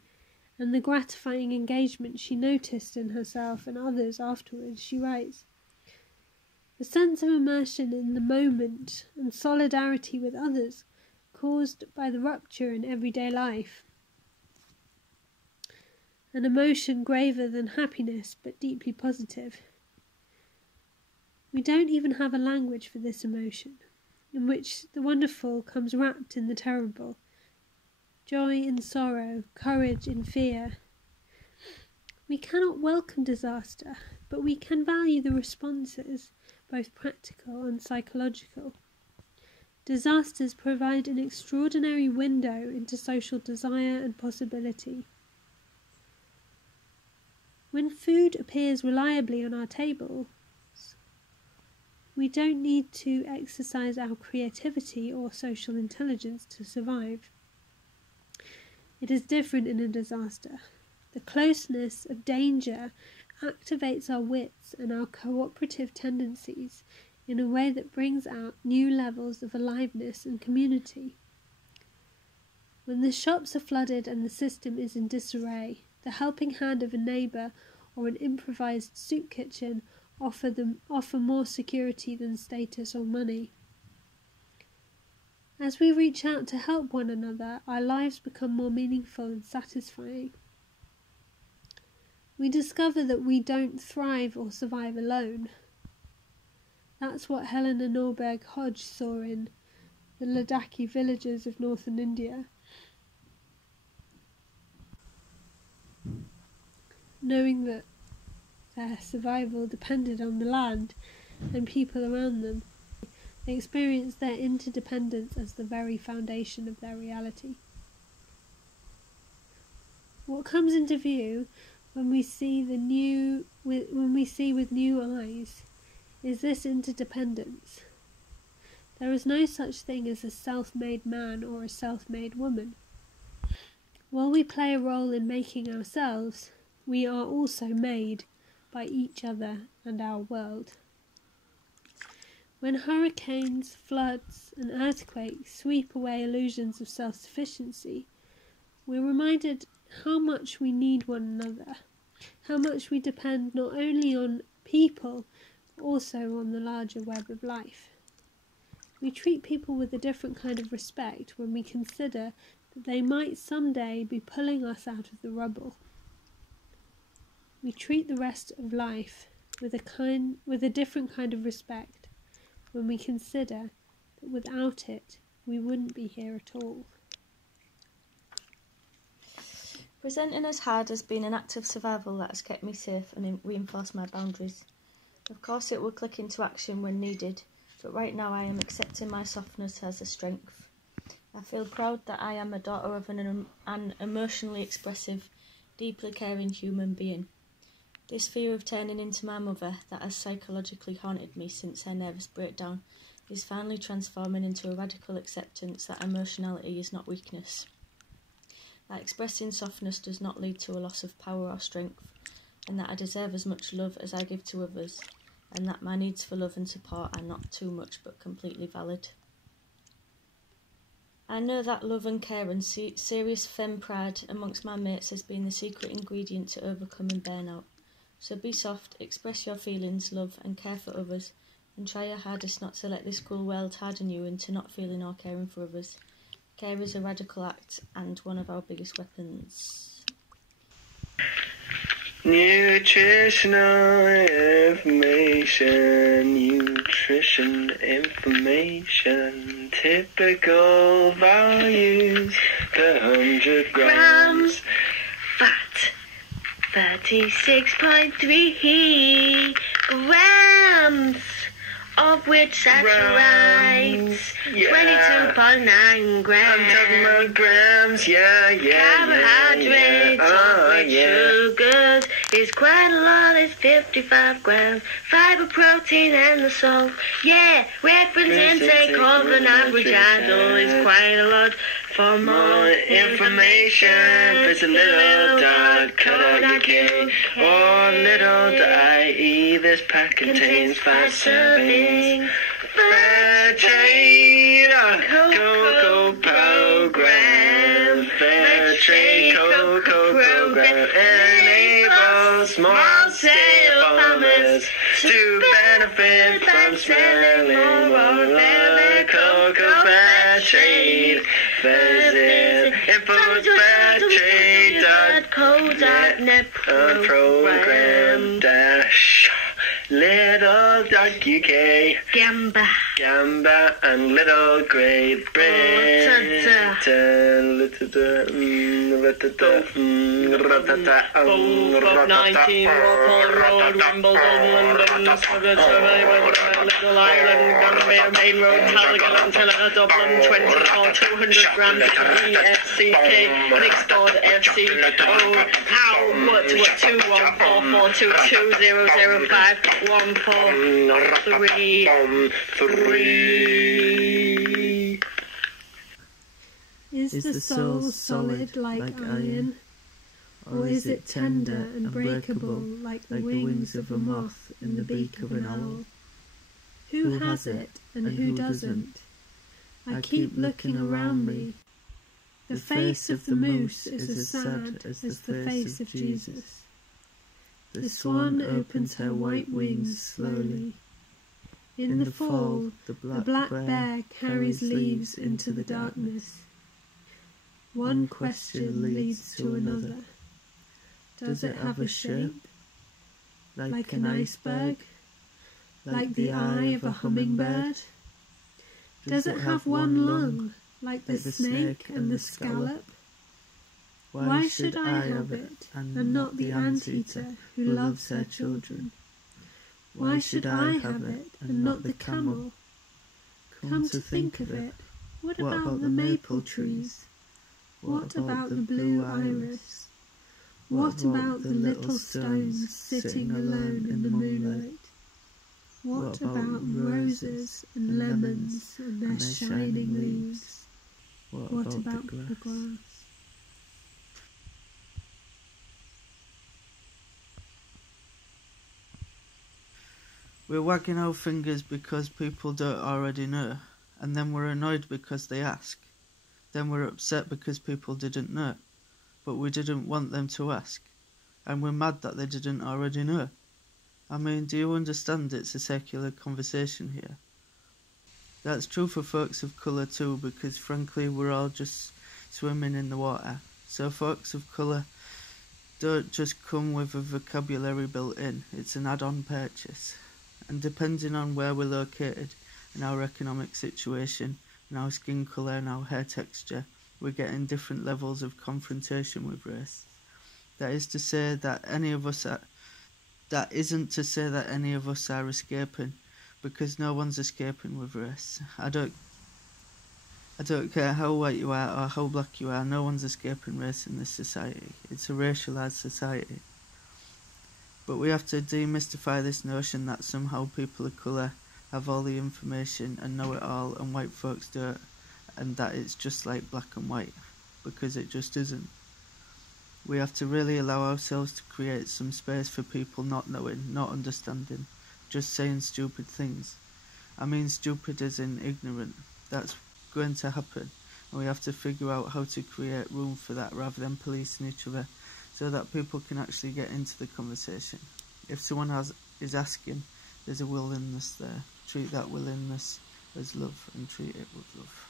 and the gratifying engagement she noticed in herself and others afterwards, she writes, "The sense of immersion in the moment and solidarity with others caused by the rupture in everyday life. An emotion graver than happiness, but deeply positive. We don't even have a language for this emotion, in which the wonderful comes wrapped in the terrible, joy in sorrow, courage in fear. We cannot welcome disaster, but we can value the responses, both practical and psychological. Disasters provide an extraordinary window into social desire and possibility. When food appears reliably on our tables, we don't need to exercise our creativity or social intelligence to survive. It is different in a disaster. The closeness of danger activates our wits and our cooperative tendencies in a way that brings out new levels of aliveness and community. When the shops are flooded and the system is in disarray, the helping hand of a neighbour or an improvised soup kitchen offer more security than status or money. As we reach out to help one another, our lives become more meaningful and satisfying. We discover that we don't thrive or survive alone. That's what Helena Norberg Hodge saw in the Ladakhi villages of northern India. Knowing that their survival depended on the land and people around them, they experienced their interdependence as the very foundation of their reality. What comes into view when we see with new eyes is this interdependence. There is no such thing as a self-made man or a self-made woman. While we play a role in making ourselves, we are also made by each other and our world. When hurricanes, floods, and earthquakes sweep away illusions of self-sufficiency, we're reminded how much we need one another, how much we depend not only on people, but also on the larger web of life. We treat people with a different kind of respect when we consider that they might someday be pulling us out of the rubble. We treat the rest of life with a different kind of respect when we consider that without it we wouldn't be here at all. Presenting as hard has been an act of survival that has kept me safe and reinforced my boundaries. Of course it will click into action when needed, but right now I am accepting my softness as a strength. I feel proud that I am a daughter of an emotionally expressive, deeply caring human being. This fear of turning into my mother that has psychologically haunted me since her nervous breakdown is finally transforming into a radical acceptance that emotionality is not weakness. That expressing softness does not lead to a loss of power or strength, and that I deserve as much love as I give to others, and that my needs for love and support are not too much but completely valid. I know that love and care and serious femme pride amongst my mates has been the secret ingredient to overcoming burnout. So be soft, express your feelings, love and care for others, and try your hardest not to let this cruel world harden you into not feeling or caring for others. Care is a radical act and one of our biggest weapons. Nutrition information, typical values per 100 grams. Fat, 36.3 grams, of which saccharides, 22.9 grams. I'm talking about grams, carbohydrates, of which sugars is quite a lot, it's 55 grams. Fiber, protein, and the salt, reference intake of an average idle is quite a lot. For more information, visit little.co.uk or little.ie. This pack contains 5 servings. Fair trade cocoa program. Fair trade cocoa program enables small-scale farmers to benefit from selling more of their cocoa. Fair trade. Visit infofairtrade.co.net program dash little UK. Gamba. Gamba and little Great Britain. Bob 19, Walpole Road, Wimbledon, London, Little Ireland, Gambia, Main Road, Talgall, Antilla, Dublin, 24, 200 grand, ESCK, Nixford, FC, oh, how, what, 2144220051443. Is the soul solid like iron? Or is it tender and breakable like the wings of a moth in the beak of an owl? Who has it and who doesn't? I keep looking around me. The face of the moose is as sad as the face of Jesus. The swan opens her white wings slowly. In the fall, the black bear carries leaves into the darkness. One question leads to another. Does it have a shape? Like an iceberg? Like the eye of a hummingbird? Does it have one lung, like the snake and the scallop? Why should I have it, and not the anteater who loves her children? Why should I have it, and not the camel? Come to think of it, what about the maple trees? What about the blue iris? What about the little stones sitting alone in the moonlight? What about roses and lemons and their shining leaves? What about the grass? We're wagging our fingers because people don't already know, and then we're annoyed because they ask. Then we're upset because people didn't know, but we didn't want them to ask, and we're mad that they didn't already know. I mean, do you understand it's a secular conversation here? That's true for folks of colour too, because frankly we're all just swimming in the water. So folks of colour don't just come with a vocabulary built in, it's an add-on purchase. And depending on where we're located, and our economic situation, and our skin colour and our hair texture, we're getting different levels of confrontation with race. That is to say that any of us are... That isn't to say that any of us are escaping, because no one's escaping with race. I don't care how white you are or how black you are, no one's escaping race in this society. It's a racialised society. But we have to demystify this notion that somehow people of colour have all the information and know it all and white folks don't, and that it's just like black and white, because it just isn't. We have to really allow ourselves to create some space for people not knowing, not understanding, just saying stupid things. I mean stupid as in ignorant. That's going to happen, and we have to figure out how to create room for that rather than policing each other, so that people can actually get into the conversation. If someone is asking, there's a willingness there. Treat that willingness as love and treat it with love.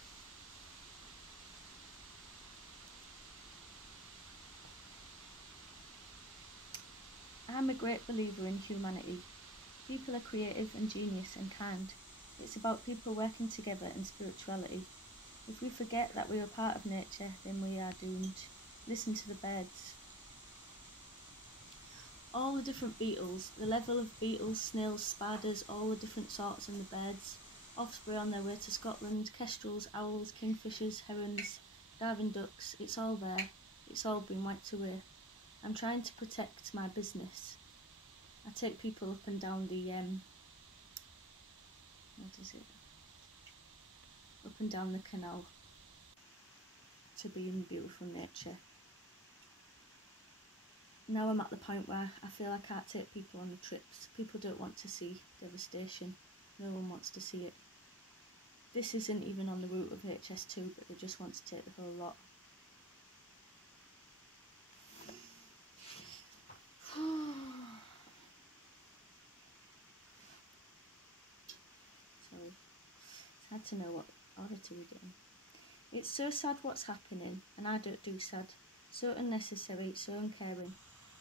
I'm a great believer in humanity. People are creative and genius and kind. It's about people working together and spirituality. If we forget that we are part of nature, then we are doomed. Listen to the birds. All the different beetles, the level of beetles, snails, spiders, all the different sorts and the birds, offspring on their way to Scotland, kestrels, owls, kingfishers, herons, diving ducks, it's all there. It's all been wiped away. I'm trying to protect my business. I take people up and down the, up and down the canal to be in beautiful nature. Now I'm at the point where I feel I can't take people on the trips. People don't want to see devastation. No one wants to see it. This isn't even on the route of HS2, but they just want to take the whole lot. Sorry. It's hard to know what order to read it in. It's so sad what's happening, and I don't do sad. So unnecessary, so uncaring.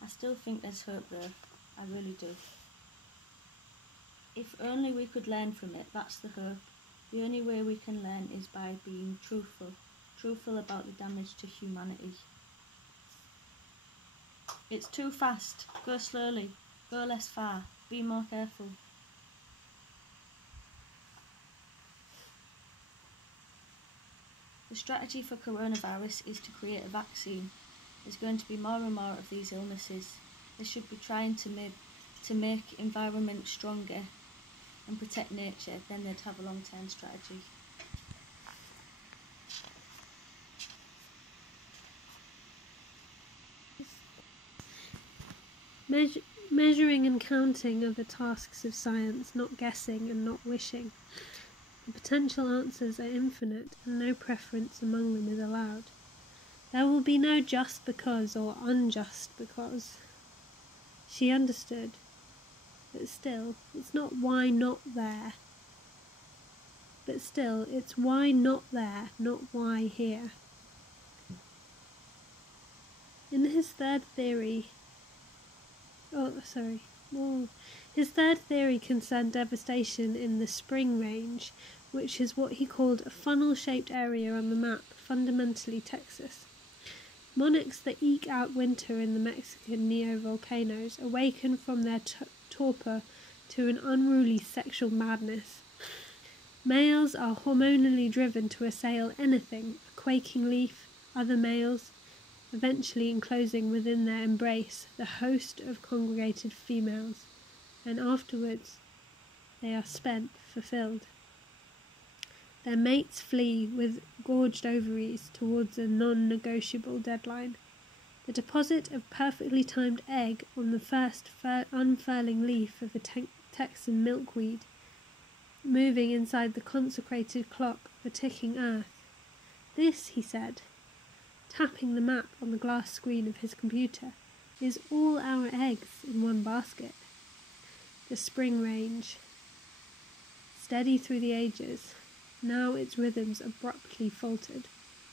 I still think there's hope though. I really do. If only we could learn from it, that's the hope. The only way we can learn is by being truthful about the damage to humanity. It's too fast. Go slowly. Go less far. Be more careful. The strategy for coronavirus is to create a vaccine. There's going to be more and more of these illnesses. They should be trying to make environment stronger and protect nature, then they'd have a long-term strategy. Measuring and counting are the tasks of science, not guessing and not wishing. The potential answers are infinite, and no preference among them is allowed. There will be no just because or unjust because. She understood, but still, it's not why not there. But still, it's why not there, not why here. In his third theory, his third theory concerned devastation in the Spring Range, which is what he called a funnel-shaped area on the map, fundamentally Texas. Monarchs that eke out winter in the Mexican neovolcanoes awaken from their torpor to an unruly sexual madness. Males are hormonally driven to assail anything, a quaking leaf, other males, eventually enclosing within their embrace the host of congregated females, and afterwards they are spent, fulfilled. Their mates flee with gorged ovaries towards a non-negotiable deadline. The deposit of perfectly timed egg on the first unfurling leaf of the Texan milkweed, moving inside the consecrated clock of the ticking earth. This, he said, tapping the map on the glass screen of his computer, is all our eggs in one basket. The Spring Range, steady through the ages, now its rhythms abruptly faltered,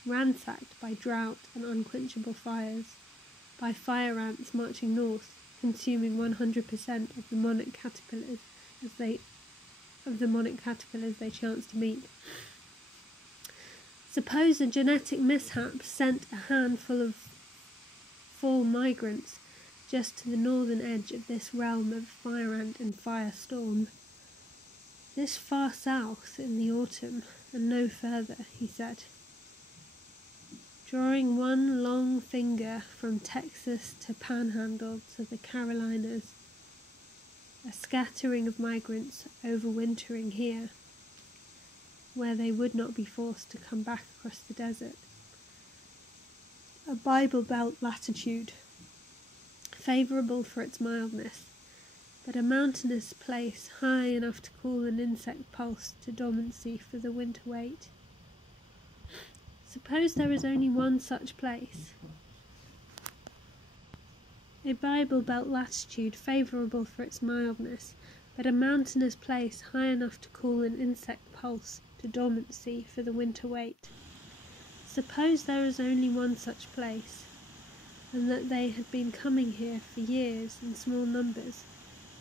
ransacked by drought and unquenchable fires, by fire ants marching north, consuming 100% of the monarch caterpillars they chance to meet. Suppose a genetic mishap sent a handful of fall migrants just to the northern edge of this realm of fire ant and firestorm. This far south in the autumn, and no further, he said, drawing one long finger from Texas to Panhandle to the Carolinas, a scattering of migrants overwintering here, where they would not be forced to come back across the desert. A Bible Belt latitude, favourable for its mildness, but a mountainous place high enough to cool an insect pulse to dormancy for the winter wait. Suppose there is only one such place. A Bible Belt latitude favourable for its mildness, but a mountainous place high enough to cool an insect pulse to dormancy for the winter wait. Suppose there is only one such place, and that they had been coming here for years in small numbers,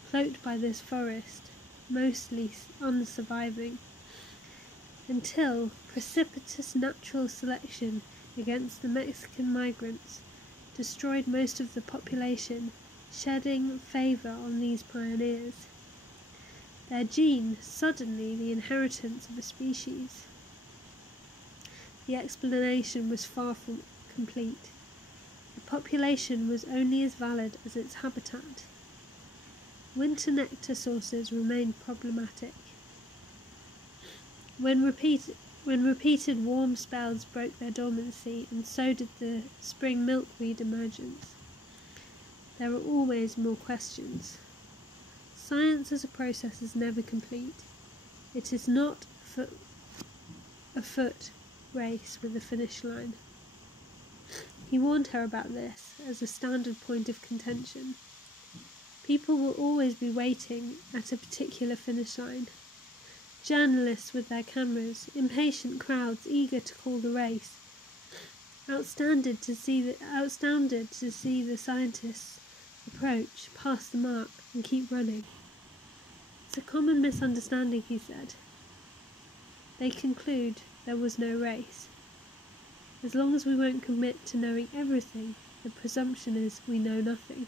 cloaked by this forest, mostly unsurviving, until precipitous natural selection against the Mexican migrants destroyed most of the population, shedding favour on these pioneers. Their gene, suddenly the inheritance of a species. The explanation was far from complete. The population was only as valid as its habitat. Winter nectar sources remained problematic. When repeated warm spells broke their dormancy, and so did the spring milkweed emergence, there were always more questions. Science as a process is never complete. It is not a foot race with a finish line. He warned her about this as a standard point of contention. People will always be waiting at a particular finish line. Journalists with their cameras, impatient crowds eager to call the race, astounded to see the scientists approach, pass the mark, and keep running. It's a common misunderstanding, he said. They conclude there was no race. As long as we won't commit to knowing everything, the presumption is we know nothing.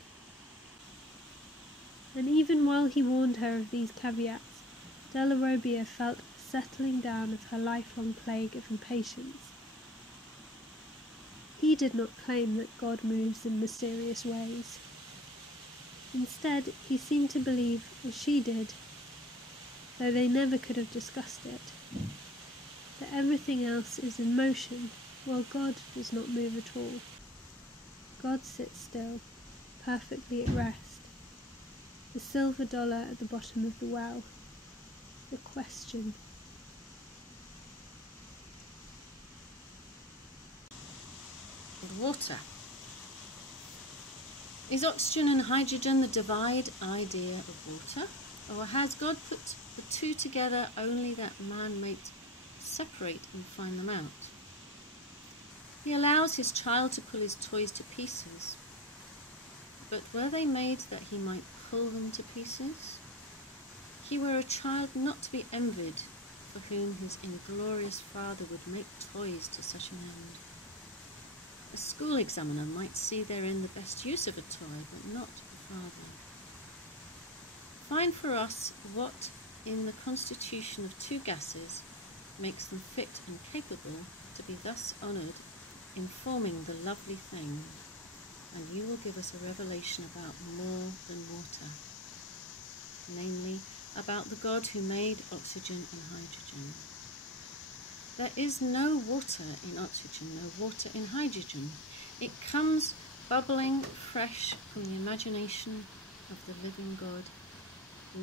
And even while he warned her of these caveats, Della Robbia felt a settling down of her lifelong plague of impatience. He did not claim that God moves in mysterious ways. Instead, he seemed to believe, as she did, though they never could have discussed it, that everything else is in motion, while God does not move at all. God sits still, perfectly at rest. The silver dollar at the bottom of the well. The question. Water. Is oxygen and hydrogen the divide idea of water? Or has God put the two together only that man might separate and find them out? He allows his child to pull his toys to pieces, but were they made that he might pull them to pieces? He were a child not to be envied, for whom his inglorious father would make toys to such an end. A school examiner might see therein the best use of a toy, but not a father. Find for us what in the constitution of two gases makes them fit and capable to be thus honoured in forming the lovely thing, and you will give us a revelation about more than water, namely, about the God who made oxygen and hydrogen. There is no water in oxygen, no water in hydrogen. It comes bubbling fresh from the imagination of the living God,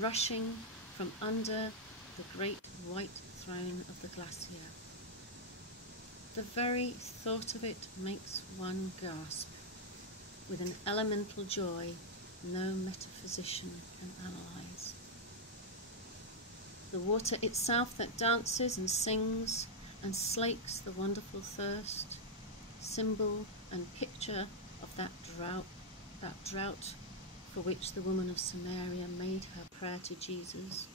rushing from under the great white throne of the glacier. The very thought of it makes one gasp with an elemental joy no metaphysician can analyse. The water itself that dances and sings and slakes the wonderful thirst, symbol and picture of that drought for which the woman of Samaria made her prayer to Jesus.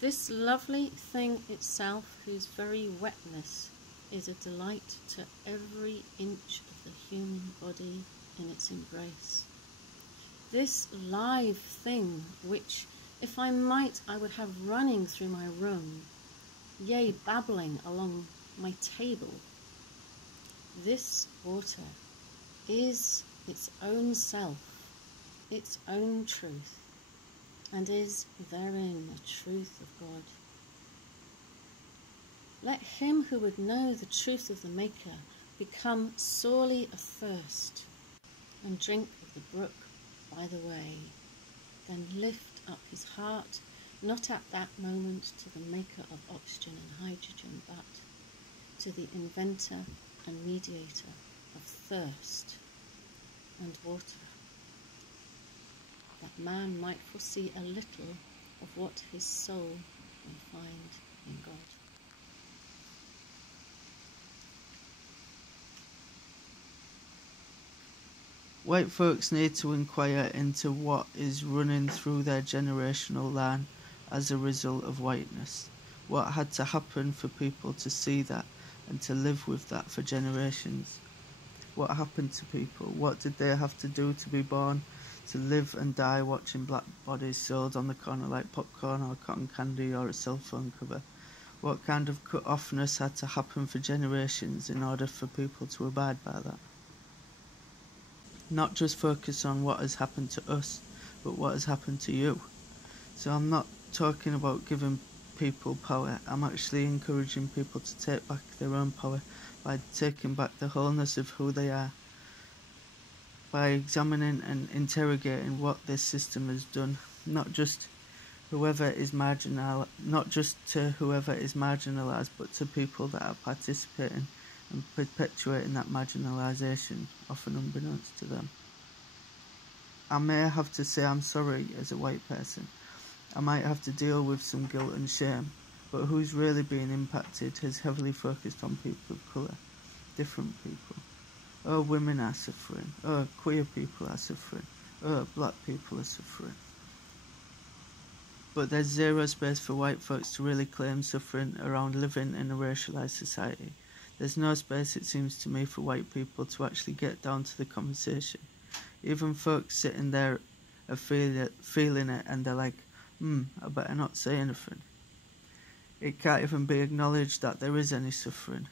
This lovely thing itself, whose very wetness is a delight to every inch of the human body in its embrace. This live thing which, if I might, I would have running through my room, yea, babbling along my table. This water is its own self, its own truth, and is therein the truth of God. Let him who would know the truth of the Maker become sorely athirst, and drink of the brook by the way, then lift up his heart, not at that moment to the maker of oxygen and hydrogen, but to the inventor and mediator of thirst and water, that man might foresee a little of what his soul may find in God. White folks need to inquire into what is running through their generational line as a result of whiteness. What had to happen for people to see that and to live with that for generations? What happened to people? What did they have to do to be born, to live and die watching black bodies sold on the corner like popcorn or cotton candy or a cell phone cover? What kind of cut-offness had to happen for generations in order for people to abide by that? Not just focus on what has happened to us, but what has happened to you. So I'm not talking about giving people power. I'm actually encouraging people to take back their own power by taking back the wholeness of who they are, by examining and interrogating what this system has done, not just to whoever is marginalised, but to people that are participating and perpetuating that marginalisation, often unbeknownst to them. I may have to say I'm sorry as a white person. I might have to deal with some guilt and shame, but who's really being impacted has heavily focused on people of colour, different people. Oh, women are suffering. Oh, queer people are suffering. Oh, black people are suffering. But there's zero space for white folks to really claim suffering around living in a racialised society. There's no space, it seems to me, for white people to actually get down to the conversation. Even folks sitting there are feeling it and they're like, I better not say anything. It can't even be acknowledged that there is any suffering.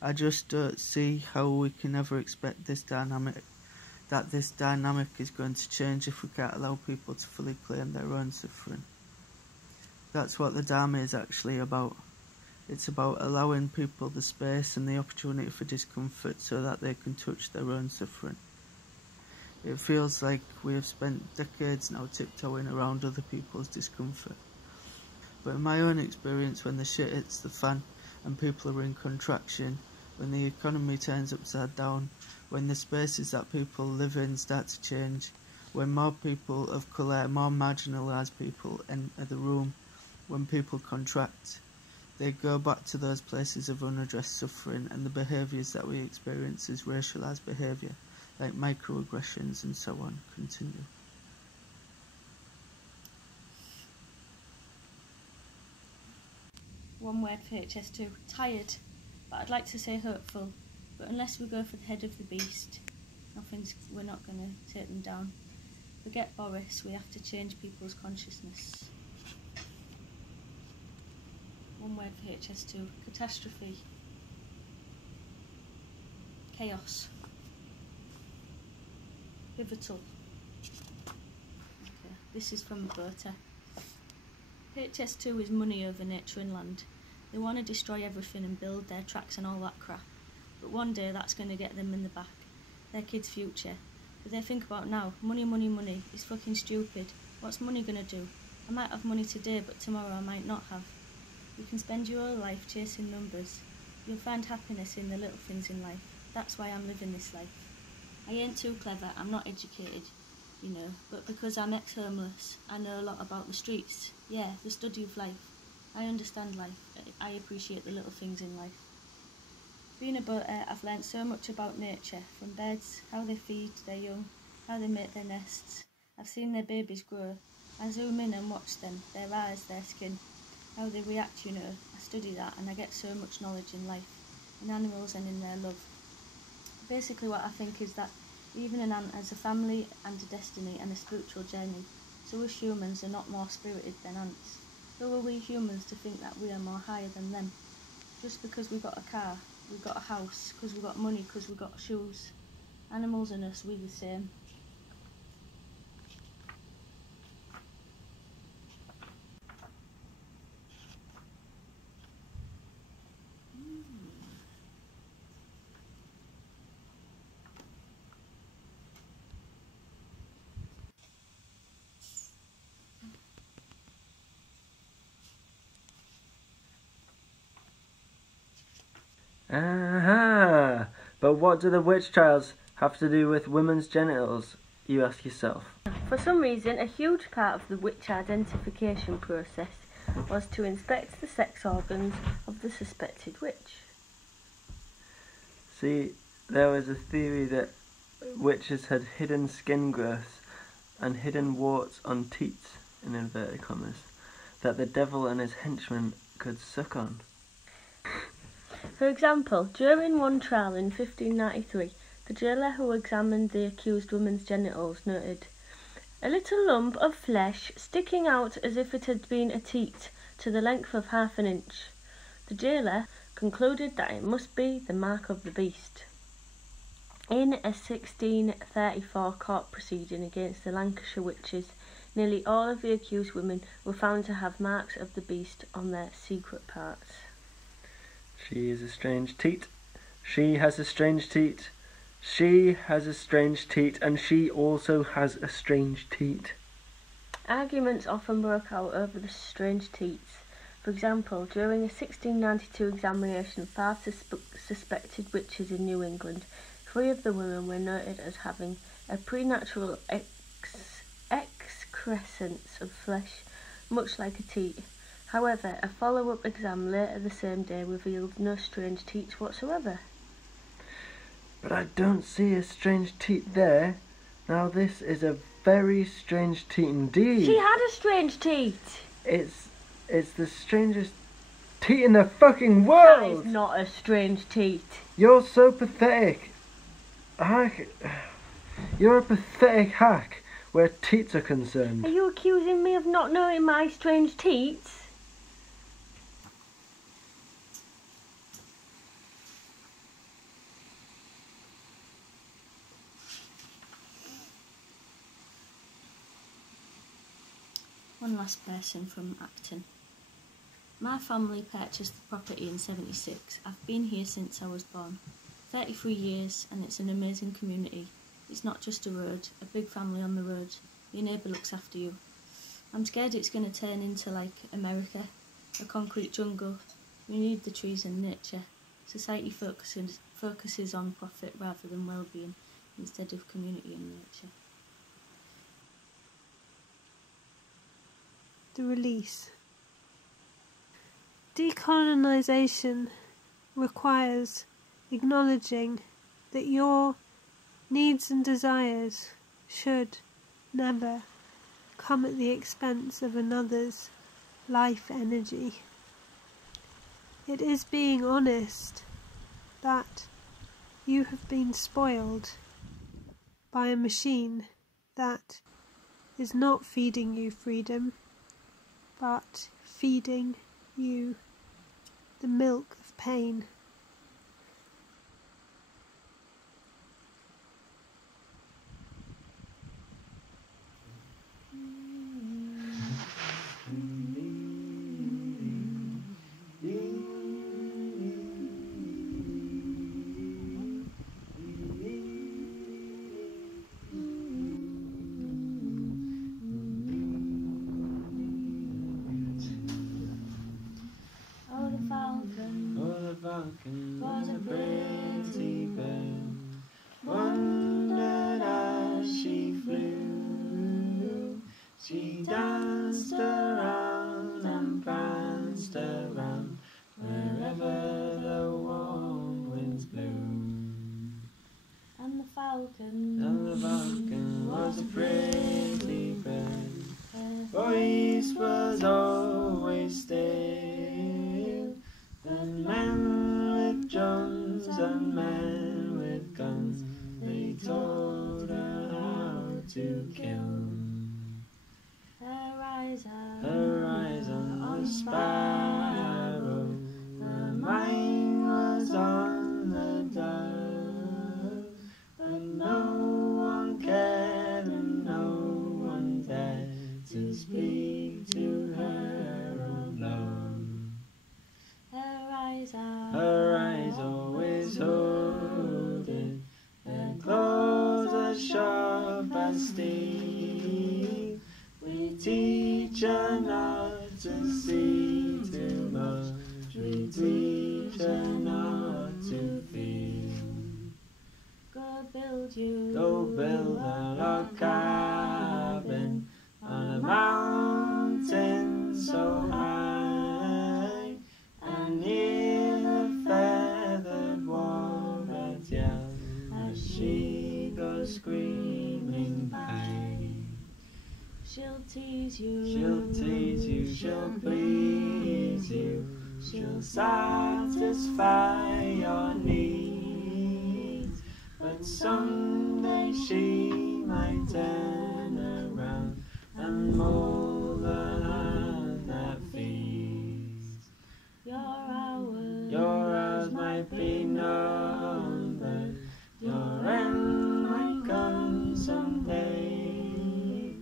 I just don't see how we can ever expect this dynamic is going to change if we can't allow people to fully claim their own suffering. That's what the Dharma is actually about. It's about allowing people the space and the opportunity for discomfort so that they can touch their own suffering. It feels like we have spent decades now tiptoeing around other people's discomfort. But in my own experience, when the shit hits the fan and people are in contraction, when the economy turns upside down, when the spaces that people live in start to change, when more people of colour, more marginalised people enter the room, when people contract, they go back to those places of unaddressed suffering, and the behaviours that we experience as racialised behaviour, like microaggressions and so on, continue. One word for HS2, tired, but I'd like to say hopeful, but unless we go for the head of the beast, we're not going to take them down. Forget Boris, we have to change people's consciousness. One word for HS2, catastrophe, chaos, pivotal. Okay, this is from Roberta. HS2 is money over nature and land. They want to destroy everything and build their tracks and all that crap. But one day that's going to get them in the back. Their kids' future. But they think about now, money, money, money. It's fucking stupid. What's money going to do? I might have money today, but tomorrow I might not have. You can spend your whole life chasing numbers. You'll find happiness in the little things in life. That's why I'm living this life. I ain't too clever, I'm not educated, you know, but because I'm ex-homeless, I know a lot about the streets. Yeah, the study of life. I understand life. I appreciate the little things in life. Being a boater, I've learnt so much about nature, from birds, how they feed their young, how they make their nests. I've seen their babies grow. I zoom in and watch them, their eyes, their skin, how they react, you know. I study that and I get so much knowledge in life, in animals and in their love. Basically what I think is that even an ant has a family and a destiny and a spiritual journey, so us humans are not more spirited than ants. Who are we humans to think that we are more higher than them? Just because we got a car, we got a house, because we got money, because we got shoes. Animals and us, we the same. Aha! But what do the witch trials have to do with women's genitals, you ask yourself? For some reason, a huge part of the witch identification process was to inspect the sex organs of the suspected witch. See, there was a theory that witches had hidden skin growths and hidden warts on teats, in inverted commas, that the devil and his henchmen could suck on. For example, during one trial in 1593, the jailer who examined the accused woman's genitals noted a little lump of flesh sticking out as if it had been a teat to the length of ½ inch. The jailer concluded that it must be the mark of the beast. In a 1634 court proceeding against the Lancashire witches, nearly all of the accused women were found to have marks of the beast on their secret parts. She is a strange teat. She has a strange teat. She has a strange teat, and she also has a strange teat. Arguments often broke out over the strange teats. For example, during a 1692 examination of 5 suspected witches in New England, 3 of the women were noted as having a preternatural excrescence of flesh, much like a teat. However, a follow-up exam later the same day revealed no strange teats whatsoever. But I don't see a strange teat there. Now this is a very strange teeth indeed. She had a strange teeth. It's the strangest teeth in the fucking That is world. not a strange teeth. You're so pathetic. You're a pathetic hack where teats are concerned. Are you accusing me of not knowing my strange teeth? One last person from Acton. My family purchased the property in '76. I've been here since I was born. 33 years, and it's an amazing community. It's not just a road, a big family on the road. Your neighbour looks after you. I'm scared it's going to turn into like America, a concrete jungle. We need the trees and nature. Society focuses on profit rather than well-being, instead of community and nature. The release. Decolonisation requires acknowledging that your needs and desires should never come at the expense of another's life energy. It is being honest that you have been spoiled by a machine that is not feeding you freedom, but feeding you the milk of pain. Was a pretty bird, wondered as she flew. She danced around and pranced around wherever the warm winds blew. And the falcon was a pretty bird. Her voice was always still. The men with drums and men with guns, they told her how to kill. Her eyes on the sparrow, her mind was on the dove. But no one cared and no one dared to speak to her of love. Her eyes always holding, her claws are sharp as steel. We teach her not to see too much, we teach her not to feel. Go build a log cabin on a mountain so high, and hear the feathered warblers yell as she goes screaming by. She'll tease you, she'll please you, she'll satisfy your needs. But someday she might turn around and mold the hand that feeds. Your hours might be numbered, your end might come someday.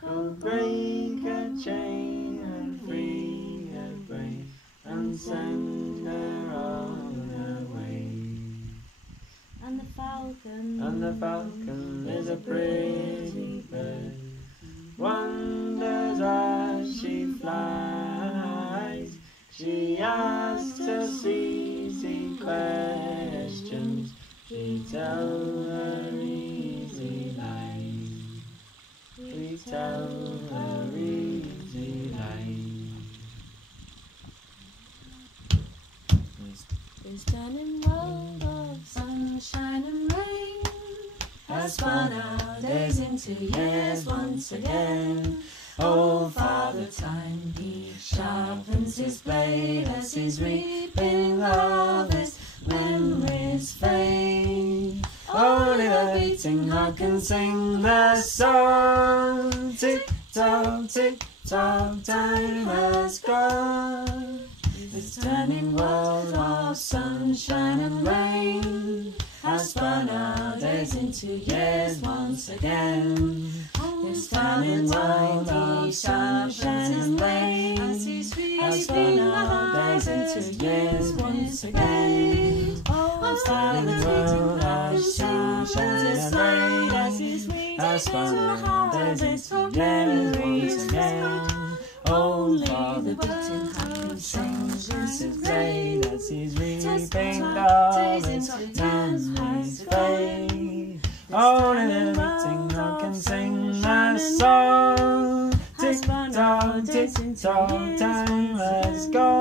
Go break a chain and free her brain and send her on her way. And the falcon is a pretty bird, wonders as she flies. She asks us easy questions, we tell her easy lies. We tell her easy lies. This turning world of sunshine and rain has spun out days into years once again. Old Father Time, he sharpens his blade as he's reaping the harvest. Memories fade. Only the beating heart can sing the song. Tick tock, time has gone. This turning world of sunshine and rain has spun our days into years once again. This turning world of sunshine and rain has spun our days into years once again. This turning world of sunshine and rain has spun our days into years once again. Only the beating heart sings his blade as he's reaping harvest. Memories fade. Only the beating heart can sing that song. Tick tock, time has gone.